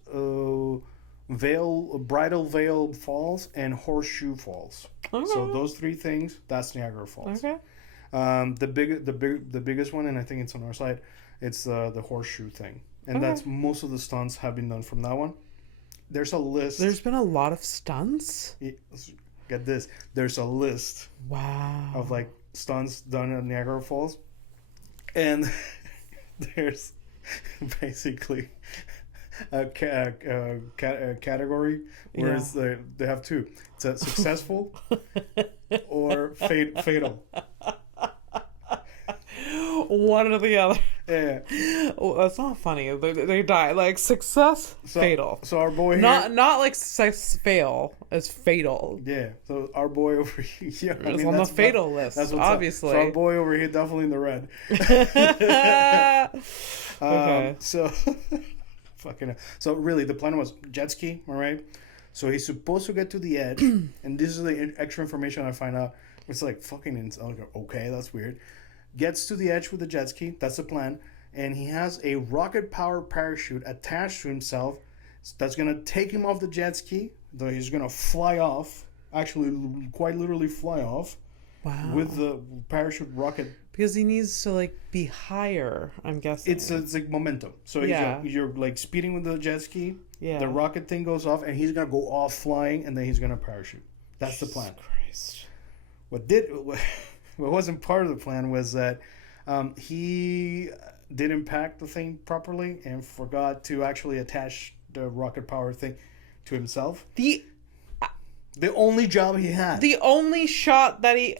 Bridal Veil Falls and Horseshoe Falls. Okay. So those 3 things, that's Niagara Falls. Okay. The biggest one, and I think it's on our side, it's the horseshoe thing, and that's most of the stunts have been done from that one. There's a list. There's been a lot of stunts. Get this. There's a list. Wow. Of like stunts done at Niagara Falls, and there's basically a category where they have 2. It's a successful or fatal. One or the other. Yeah. Oh, that's not funny. They die. Like fatal. So our boy here... Not like success fail. It's fatal. Yeah. So our boy over here... Yeah, it's on the fatal list, that's obviously. So our boy over here definitely in the red. Okay. So... So really, the plan was jet ski, all right? So he's supposed to get to the edge, and this is the extra information I find out. It's like fucking okay, that's weird. Gets to the edge with the jet ski, that's the plan, and he has a rocket power parachute attached to himself that's gonna take him off the jet ski. Though he's gonna fly off, actually, quite literally fly off. Wow. With the parachute rocket. Because he needs to like be higher, I'm guessing. It's like momentum. So you're like speeding with the jet ski. Yeah. The rocket thing goes off, and he's gonna go off flying, and then he's gonna parachute. That's the plan. Christ. What wasn't part of the plan was that he didn't pack the thing properly and forgot to actually attach the rocket power thing to himself. The only job he had. The only shot that he...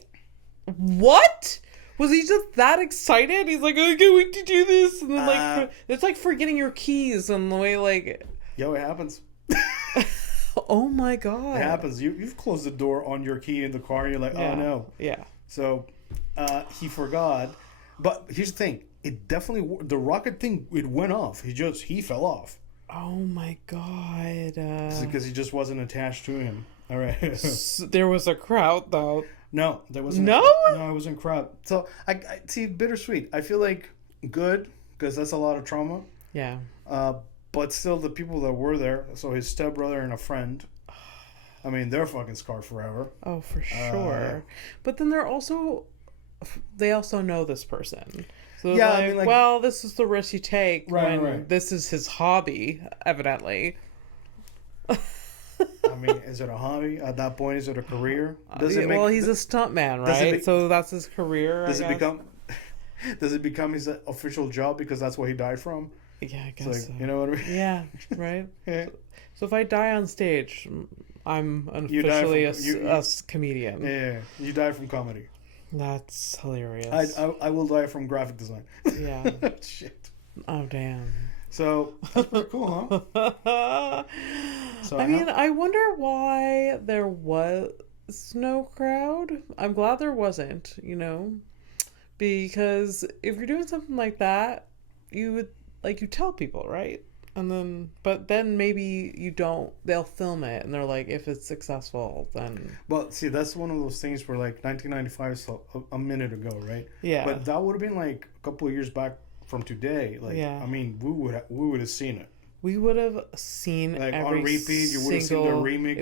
What? Was he just that excited? He's like, I can't wait to do this. And then, like, it's like forgetting your keys and the way, like... Yo, it happens. Oh, my God. It happens. You've closed the door on your key in the car and you're like, oh, no. Yeah. So, he forgot. But here's the thing. It definitely... The rocket thing, it went off. He fell off. Oh, my God. It's because he just wasn't attached to him. All right. There was a crowd, though. No, there wasn't. No? No, it wasn't crowd. So, I see, bittersweet. I feel like good, because that's a lot of trauma. Yeah. But still, the people that were there, so his stepbrother and a friend, I mean, they're fucking scarred forever. Oh, for sure. But then they also know this person. So yeah, like, I mean, like, well, this is the risk you take when this is his hobby, evidently. I mean, is it a hobby? At that point, is it a career? He's a stuntman, right? So that's his career. Does it become his official job because that's what he died from? Yeah, I guess so. You know what I mean? Yeah, right? Yeah. So if I die on stage, I'm officially a comedian. Yeah, you die from comedy. That's hilarious. I will die from graphic design. Yeah. Shit. Oh, damn. So, that's pretty cool, huh? So, I mean, I wonder why there was no crowd. I'm glad there wasn't, because if you're doing something like that, you would, you tell people, right? But then maybe you don't, they'll film it and they're like, if it's successful, then. Well, see, that's one of those things where 1995 is a minute ago, right? Yeah. But that would have been a couple of years back from today. I mean, we would have seen it. We would have seen every on repeat. You would have seen the remixes.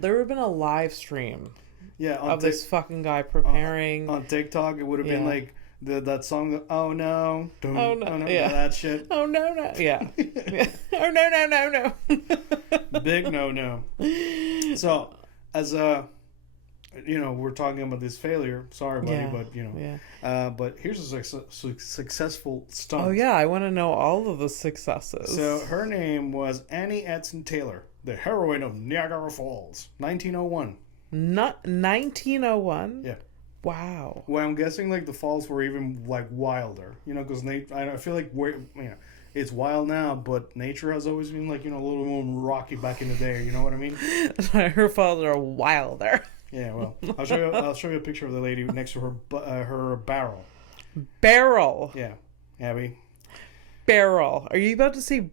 There would have been a live stream. Yeah, of this fucking guy preparing on TikTok. It would have been that song. Oh no! Oh no! Yeah, that shit. Oh no! Yeah. Oh no! Big no. So, as we're talking about this failure. Sorry, buddy, but but here's a successful stunt. Oh yeah, I want to know all of the successes. So her name was Annie Edson Taylor, the heroine of Niagara Falls, 1901. Not 1901. Yeah. Wow. Well, I'm guessing the falls were even wilder, because I feel like it's wild now, but nature has always been a little more rocky back in the day. You know what I mean? Her falls are wilder. Yeah, well, I'll show you a picture of the lady next to her barrel. Barrel. Yeah, Abby. Barrel. Are you about to say?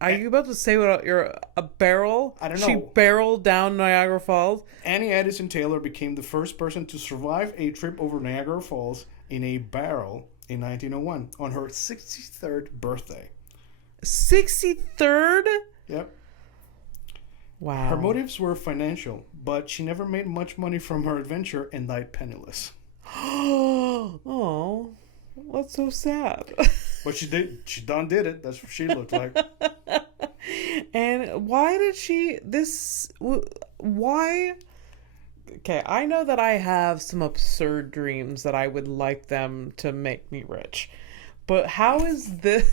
Are you about to say what you're a barrel? I don't know. She barreled down Niagara Falls. Annie Edson Taylor became the first person to survive a trip over Niagara Falls in a barrel in 1901 on her 63rd birthday. 63rd? Yep. Wow. Her motives were financial, but she never made much money from her adventure and died penniless. Oh, that's so sad. But she did. She done did it. That's what she looked like. And why did she... Why... Okay, I know that I have some absurd dreams that I would like them to make me rich. But how is this...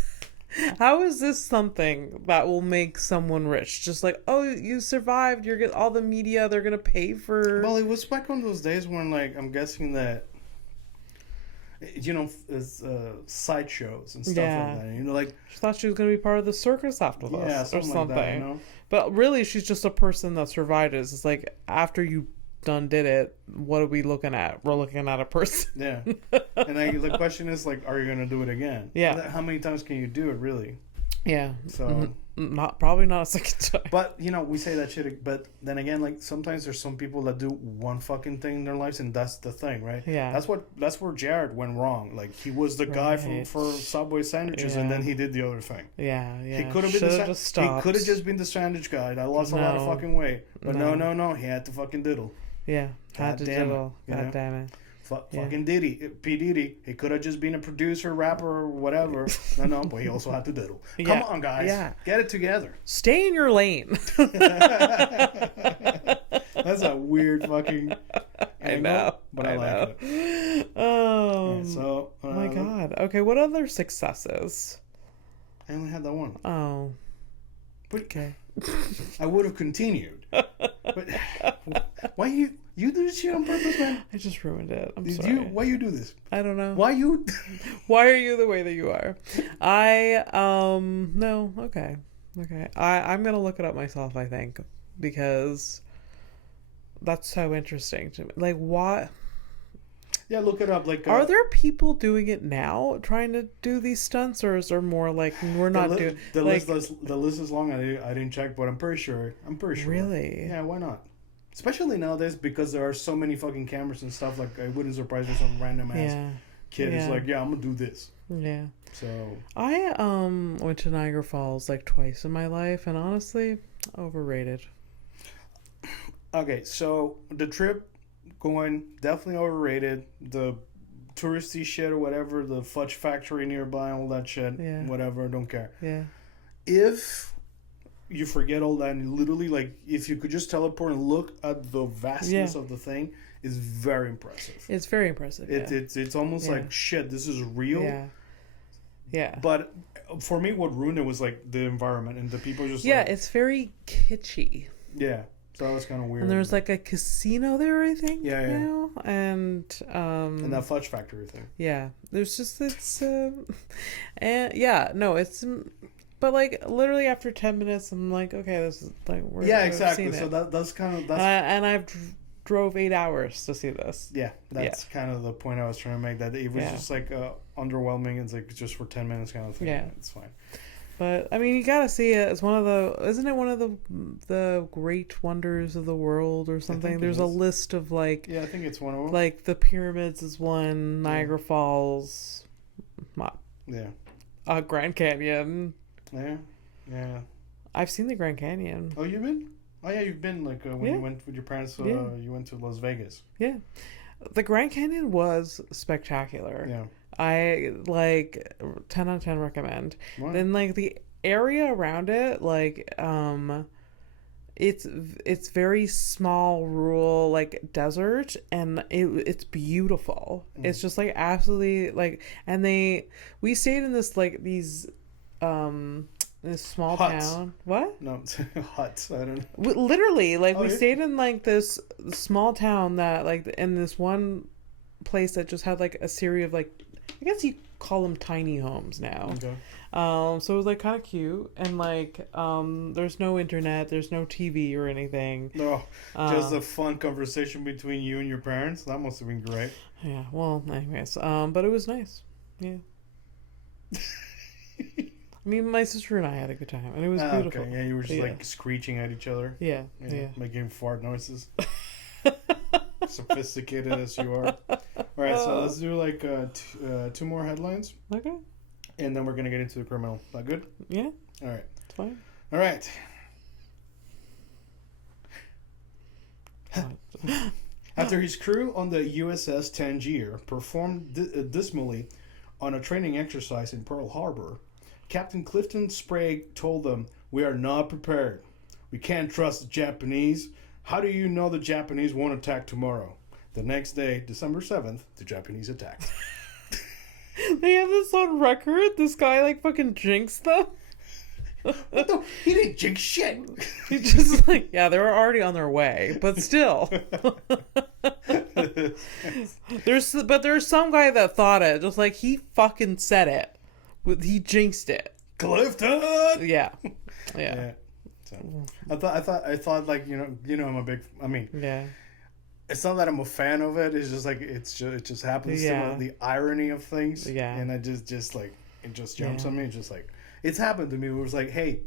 How is this something that will make someone rich? Just oh, you survived. You're get all the media. They're gonna pay for. Well, it was back on those days when, I'm guessing that, sideshows and stuff like that. She thought she was gonna be part of the circus after this, or something. Like that, But really, she's just a person that survived. It's after you done did it, what are we looking at? We're looking at a person. Yeah. And the question is are you gonna do it again? Yeah. How many times can you do it really? Yeah. So probably not a second time. But we say that shit, but then again, sometimes there's some people that do one fucking thing in their lives, and that's the thing, right? Yeah. That's where Jared went wrong. He was the guy for Subway sandwiches, and then he did the other thing. Yeah. He could have been he could have just been the sandwich guy that lost a lot of fucking weight. But no, he had to fucking diddle. Yeah, had to diddle. God damn it. Fucking P. Diddy. He could have just been a producer, rapper, or whatever. No, but he also had to diddle. Come on, guys. Yeah. Get it together. Stay in your lane. That's a weird fucking angle, I know. But I like it. Oh my God. Okay, what other successes? I only had that one. Oh. But okay. I would have continued. But why you do this shit on purpose, man? I just ruined it. I'm sorry. Why you do this? I don't know. Why you? Why are you the way that you are? No. Okay. I'm gonna look it up myself, I think, because that's so interesting to me. What? Yeah, look it up. Are there people doing it now, trying to do these stunts, or is there more we're not doing? The list is long. I didn't check, but I'm pretty sure. Really? Yeah, why not? Especially nowadays, because there are so many fucking cameras and stuff. It wouldn't surprise me some random ass kid is like, yeah, I'm gonna do this. Yeah. So I went to Niagara Falls like twice in my life, and honestly, overrated. Okay, so the trip going definitely overrated. The touristy shit or whatever, the fudge factory nearby, all that shit, whatever, don't care. Yeah. If you forget all that and literally, like, if you could just teleport and look at the vastness of the thing, is very impressive. It's very impressive. It's almost like, shit, this is real. Yeah. Yeah. But for me, what ruined it was like the environment and the people just. Yeah, like, it's very kitschy. Yeah. So that was kind of weird. And there's like a casino there, I think. Yeah, yeah. Now. And that fudge factory thing. Yeah, there's just and yeah, no, it's. But like literally after 10 minutes, I'm like, okay, this is like exactly. So that's kind of and I've drove 8 hours to see this. Yeah, that's kind of the point I was trying to make. That it was just like underwhelming. It's like just for 10 minutes kind of thing. Yeah, it's fine. But I mean, you gotta see it. It's isn't it one of the great wonders of the world or something? There's a list of like. Yeah, I think it's one of them. Like the pyramids is one. Niagara Falls. Yeah. Grand Canyon. Yeah. Yeah. I've seen the Grand Canyon. Oh, you've been? Oh yeah, you've been like when you went with your parents. You went to Las Vegas. Yeah. The Grand Canyon was spectacular. Yeah. I like 10 out of 10 recommend. Wow. Then like the area around it, like it's very small, rural, like desert, and it's beautiful. It's just like absolutely like, and we stayed in this like these this small huts. town. What? No, huts. I don't know. Literally, like we stayed in like this small town that like in this one place that just had like a series of like, I guess you call them tiny homes now. Okay. So it was like kind of cute, and like there's no internet, there's no TV or anything. No, just a fun conversation between you and your parents. That must have been great. Yeah. Well, anyways, but it was nice. Yeah. I mean, my sister and I had a good time, and it was beautiful. Okay. Yeah, you were just like screeching at each other. Yeah. Making fart noises. Sophisticated as you are. All right, so let's do like two more headlines. Okay. And then we're gonna get into the criminal. That good? Yeah. All right. It's fine. All right. After his crew on the USS Tangier performed dismally on a training exercise in Pearl Harbor, Captain Clifton Sprague told them, "We are not prepared. We can't trust the Japanese. How do you know the Japanese won't attack tomorrow?" The next day, December 7th, the Japanese attacked. They have this on record. This guy like fucking jinxed them. What the? He didn't jinx shit. He just like, yeah, they were already on their way, but still. There's some guy that thought it, just like he fucking said it. He jinxed it. Clifton. Yeah. So, I thought like I'm a big. I mean. Yeah. It's not that I'm a fan of it. It's just like it just happens to the irony of things. Yeah. And I just like it just jumps on me. It's just like it's happened to me. It was like, hey,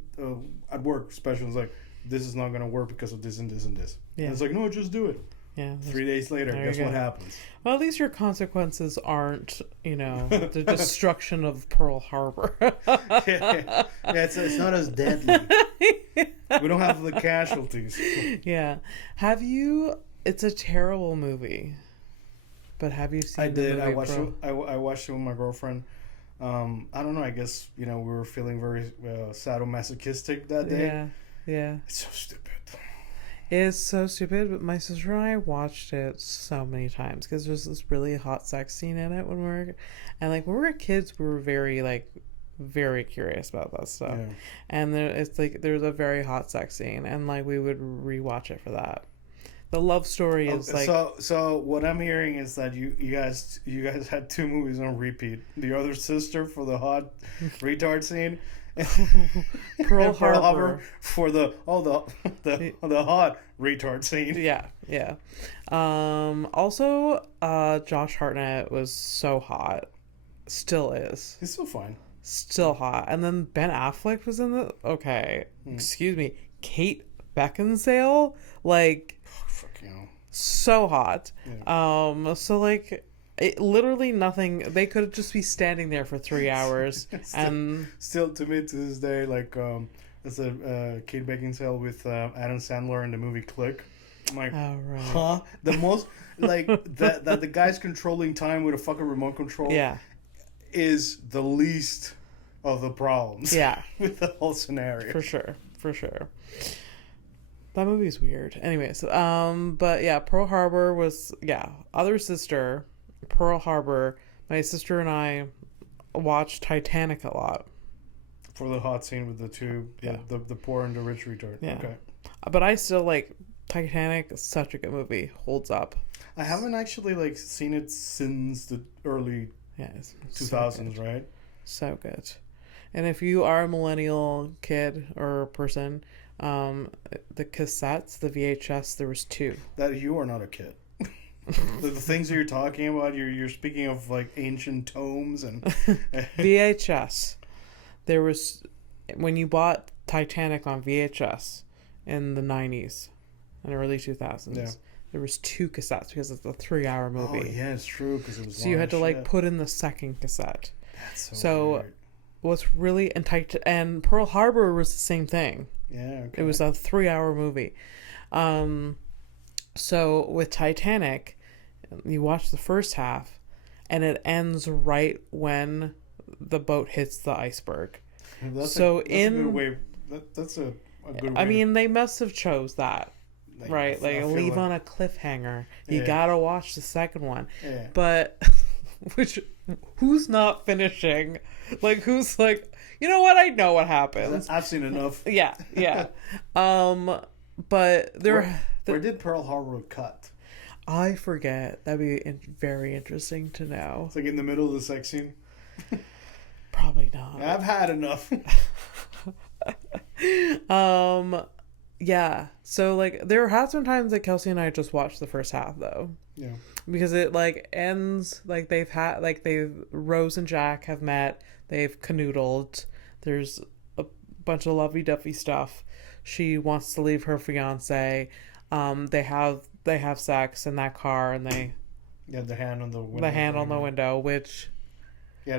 at work, especially, it's like this is not gonna work because of this and this and this. Yeah. And it's like, no, just do it. Yeah. 3 days later, guess what happens? Well, at least your consequences aren't, the destruction of Pearl Harbor. Yeah, it's not as deadly. We don't have the casualties. Yeah. Have you? It's a terrible movie. But have you seen? I did. I watched it. I watched it with my girlfriend. I don't know. I guess we were feeling very sadomasochistic that day. Yeah. Yeah. It's so stupid. It's so stupid, but my sister and I watched it so many times because there's this really hot sex scene in it when we were kids, we were very curious about that stuff. Yeah. And there's a very hot sex scene, and like we would rewatch it for that. The love story is like so. What I'm hearing is that you guys had two movies on repeat: The Other Sister for the hot retard scene. Pearl Harbor for the hot retard scene. Yeah. Also, Josh Hartnett was so hot. Still is. He's still fine. Still hot. And then Ben Affleck was in the. Okay, excuse me, Kate Beckinsale, like, fuck you. So hot. Yeah. So like, Literally nothing. They could just be standing there for 3 hours. Still, to me, to this day, like, it's a Kate Beckinsale with Adam Sandler in the movie Click. I'm like, oh, right. Huh? The most, like, that the guy's controlling time with a fucking remote control is the least of the problems. Yeah. With the whole scenario. For sure. That movie's weird. Anyways, but yeah, Pearl Harbor was, other sister, Pearl Harbor, my sister and I watched Titanic a lot. For the hot scene with the two, the poor and the rich retard. Yeah. Okay. But I still like Titanic. Such a good movie. Holds up. I haven't actually like seen it since the early 2000s, right? So good. And if you are a millennial kid or person, the cassettes, the VHS, there was 2. That you are not a kid. the things that you're talking about, you're speaking of like ancient tomes and VHS. There was, when you bought Titanic on VHS in the 90s and early 2000s, there was 2 cassettes because it's a 3-hour movie. Oh yeah, it's true, because it was. So you had to like put in the second cassette. That's so weird. What's really and Pearl Harbor was the same thing. Yeah, okay. It was a 3-hour movie. So with Titanic, you watch the first half, and it ends right when the boat hits the iceberg. That's a good way. That's a good way. I mean, they must have chose that, right? Like leave on a cliffhanger. You gotta watch the second one. Yeah. But who's not finishing? Like, who's like, you know what? I know what happens. I've seen enough. Yeah. But where did Pearl Harbor cut? I forget. That'd be very interesting to know. It's like in the middle of the sex scene. Probably not. I've had enough. Yeah. So like there has been times that Kelsey and I just watched the first half though. Yeah. Because it like ends like Rose and Jack have met, they've canoodled. There's a bunch of lovey-dovey stuff. She wants to leave her fiance. They have sex in that car, and they the hand on the window. The hand on the window, which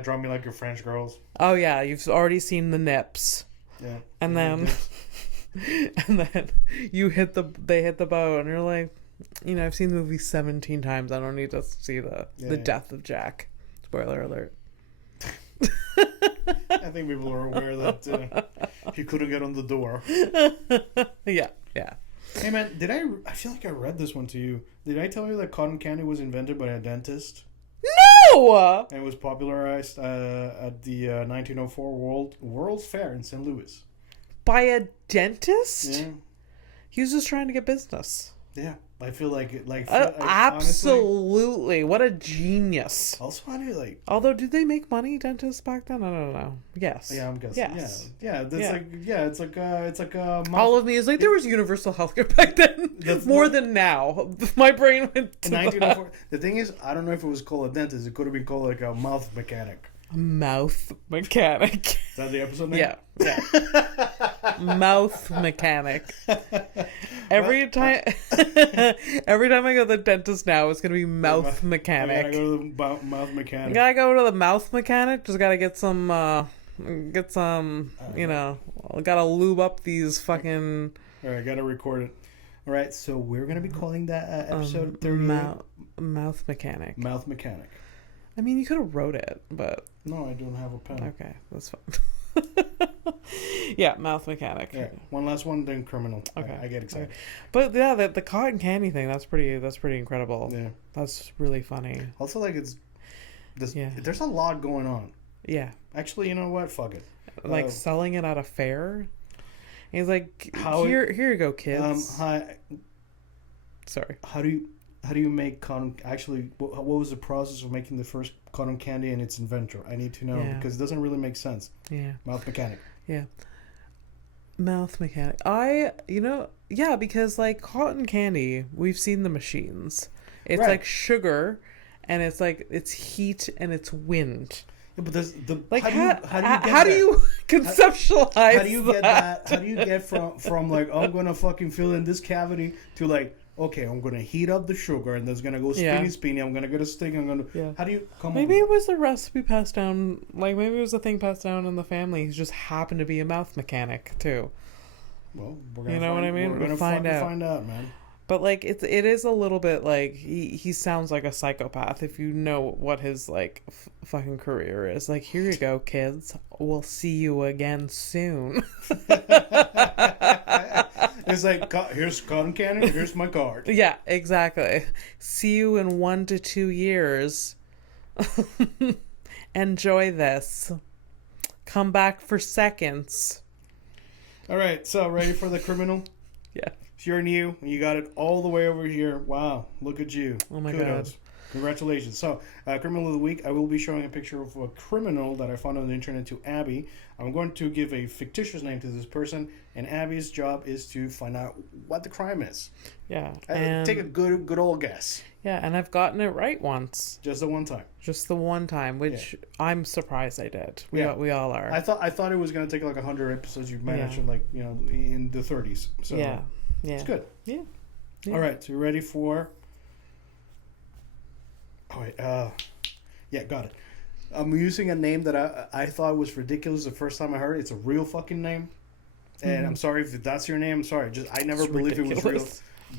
draw me like your French girls. Oh yeah, you've already seen the nips. Yeah. And then they hit the boat, and you're like, I've seen the movie 17 times. I don't need to see the death of Jack. Spoiler alert. I think people are aware that he couldn't get on the door. Yeah. Hey man, I feel like I read this one to you. Did I tell you that cotton candy was invented by a dentist? No! And it was popularized at the 1904 World's Fair in St. Louis. By a dentist? Yeah. He was just trying to get business. Yeah. I feel like it. Absolutely. Honestly, what a genius. Also, how do you Although, did they make money, dentists back then? I don't know. Yes. Yeah, I'm guessing. Yes. Yeah. It's like all of me is like there was universal healthcare back then. More than now. My brain went to 1904. The thing is, I don't know if it was called a dentist. It could have been called like a mouth mechanic. Mouth mechanic. Is that the episode name? Yeah. Mouth mechanic. Every time I go to the dentist now, it's gonna be mouth mechanic. I gotta go to the mouth mechanic. You gotta go to the mouth mechanic. Just gotta get some. Gotta lube up these fucking. All right, gotta record it. All right, so we're gonna be calling that episode 38. Mouth mechanic. Mouth mechanic. I mean, you could have wrote it, but... No, I don't have a pen. Okay, that's fine. Yeah, mouth mechanic. Yeah, one last one, then criminal. Okay. I get excited. Okay. But yeah, the cotton candy thing, that's pretty incredible. Yeah. That's really funny. Also, there's a lot going on. Yeah. Actually, you know what? Fuck it. Like selling it at a fair? And he's like, here you go, kids. Sorry. How do you make cotton? Actually, what was the process of making the first cotton candy and its inventor? I need to know because it doesn't really make sense. Yeah. Mouth mechanic. Yeah. Mouth mechanic. Because like cotton candy, we've seen the machines. It's like sugar, and it's like it's heat and it's wind. Yeah, but there's how do you conceptualize? How do you get that? How do you get from like I'm gonna fucking fill in this cavity to like okay, I'm gonna heat up the sugar, and there's gonna go spinny. I'm gonna get a stick. I'm gonna. Yeah. How do you come? Maybe it was a recipe passed down. Like maybe it was a thing passed down in the family. He just happened to be a mouth mechanic too. Well, you know what I mean? We're gonna find out, man. But like it is a little bit like he sounds like a psychopath if you know what his like fucking career is. Like, here you go, kids. We'll see you again soon. It's like, here's cotton candy, here's my card. Yeah, exactly. See you in 1 to 2 years. Enjoy this. Come back for seconds. All right, so ready for the criminal? Yeah. If you're new, you got it all the way over here. Wow, look at you. Oh my Kudos. God. Congratulations. So, Criminal of the Week, I will be showing a picture of a criminal that I found on the internet to Abby. I'm going to give a fictitious name to this person, and Abby's job is to find out what the crime is. Yeah. Take a good old guess. Yeah, and I've gotten it right once. Just the one time. Just the one time, which I'm surprised I did. We all are. I thought it was going to take like 100 episodes. You've managed in like, in the 30s. So yeah. It's good. Yeah. All right, so you ready for... Oh, wait, yeah, got it. I'm using a name that I thought was ridiculous the first time I heard it. It's a real fucking name. And I'm sorry if that's your name. I'm sorry. I never believed it was real.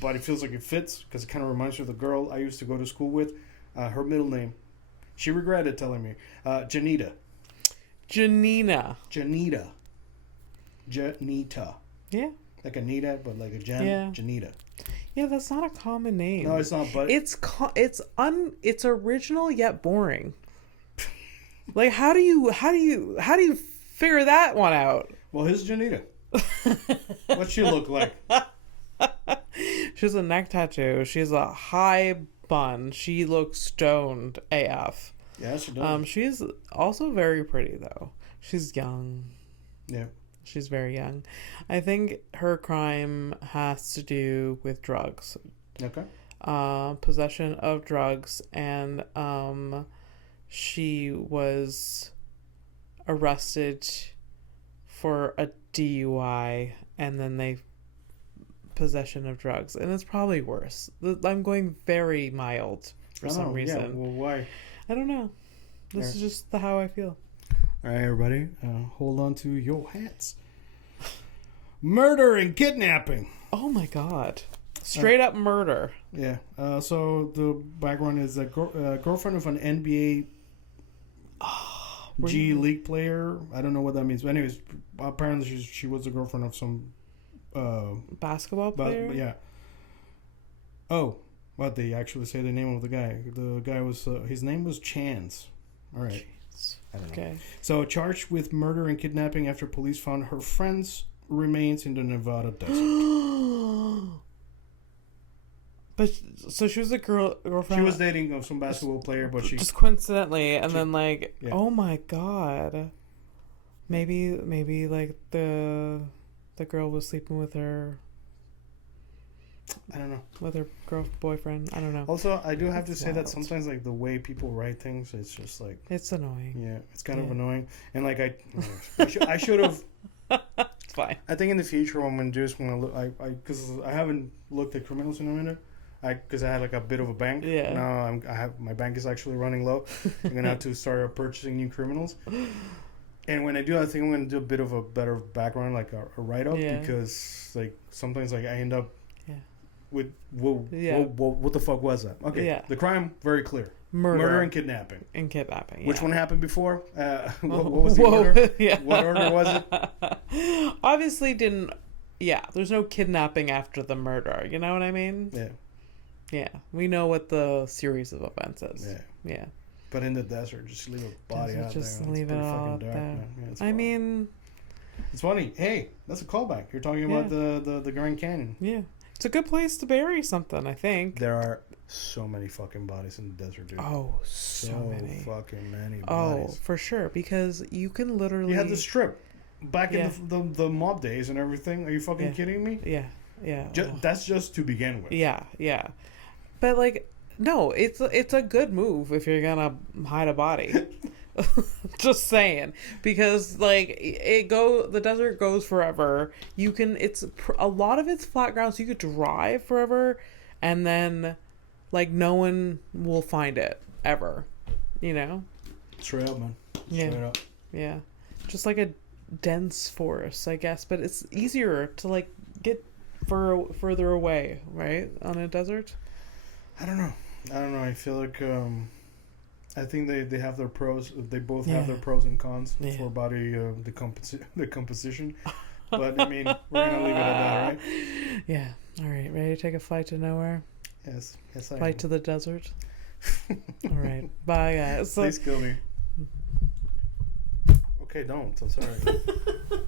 But it feels like it fits because it kind of reminds me of the girl I used to go to school with. Her middle name. She regretted telling me. Janita. Janina. Janita. Janita. Yeah. Like Anita, but like a Jan. Yeah. Janita. Yeah, that's not a common name. No, it's not. But it's original yet boring. Like, how do you figure that one out? Well, here's Janita. What's she look like? She has a neck tattoo. She has a high bun. She looks stoned AF. Yeah, she does. She's also very pretty though. She's young. Yeah. She's very young. I think her crime has to do with drugs. Okay. Possession of drugs, and she was arrested for a DUI, and then possession of drugs, and it's probably worse. I'm going very mild for some reason. Yeah, well, why? I don't know. This is just how I feel. All right, everybody, hold on to your hats. Murder and kidnapping. Oh my God. Straight up murder. Yeah. So the background is a girlfriend of an NBA G League player. I don't know what that means. But anyways, apparently she was a girlfriend of some basketball player. Yeah. Oh, what they actually say the name of the guy? The guy was his name was Chance. All right. I don't know. So charged with murder and kidnapping after police found her friend's remains in the Nevada desert. But so she was a girlfriend. She was dating some basketball player, but she just coincidentally, and then like, oh my God, maybe like the girl was sleeping with her. I don't know. With her boyfriend. I don't know. Also, I do have to say that sometimes like the way people write things, it's just like it's annoying. Yeah, it's kind of annoying, and like I should have. It's fine. I think in the future what I'm gonna do is when I look, because I haven't looked at criminals in a minute. Because I had like a bit of a bank. Yeah. Now I have my bank is actually running low. I'm gonna have to start purchasing new criminals. And when I do, I think I'm gonna do a bit of a better background, like a write up, because like sometimes like I end up with what the fuck was that? Okay. Yeah. The crime very clear. Murder and kidnapping. Yeah. Which one happened before? What was the order? Yeah. What order was it? Obviously didn't. Yeah. There's no kidnapping after the murder. You know what I mean? Yeah. Yeah, we know what the series of events is. Yeah. But in the desert, just leave a body out there. Just leave it all out there. I mean, it's funny. Hey, that's a callback. You're talking about the Grand Canyon. Yeah, it's a good place to bury something. I think there are so many fucking bodies in the desert, dude. Oh, so many fucking many bodies. Oh, for sure, because you can literally. You had the strip back in the mob days and everything. Are you fucking kidding me? Yeah. That's just to begin with. Yeah. But like, no, it's a good move if you're gonna hide a body. Just saying, because like the desert goes forever. You can a lot of it's flat ground, so you could drive forever. and then like no one will find it ever, you know? Straight up, man. Straight up. Yeah. Just like a dense forest, I guess, but it's easier to like get further away, right? On a desert. I don't know. I feel like I think they have their pros. They both have their pros and cons for body the composition. But I mean, we're gonna leave it at that, right? Yeah. All right. Ready to take a flight to nowhere? Yes. Flight to the desert. All right. Bye, guys. Please kill me. Okay, don't. I'm sorry.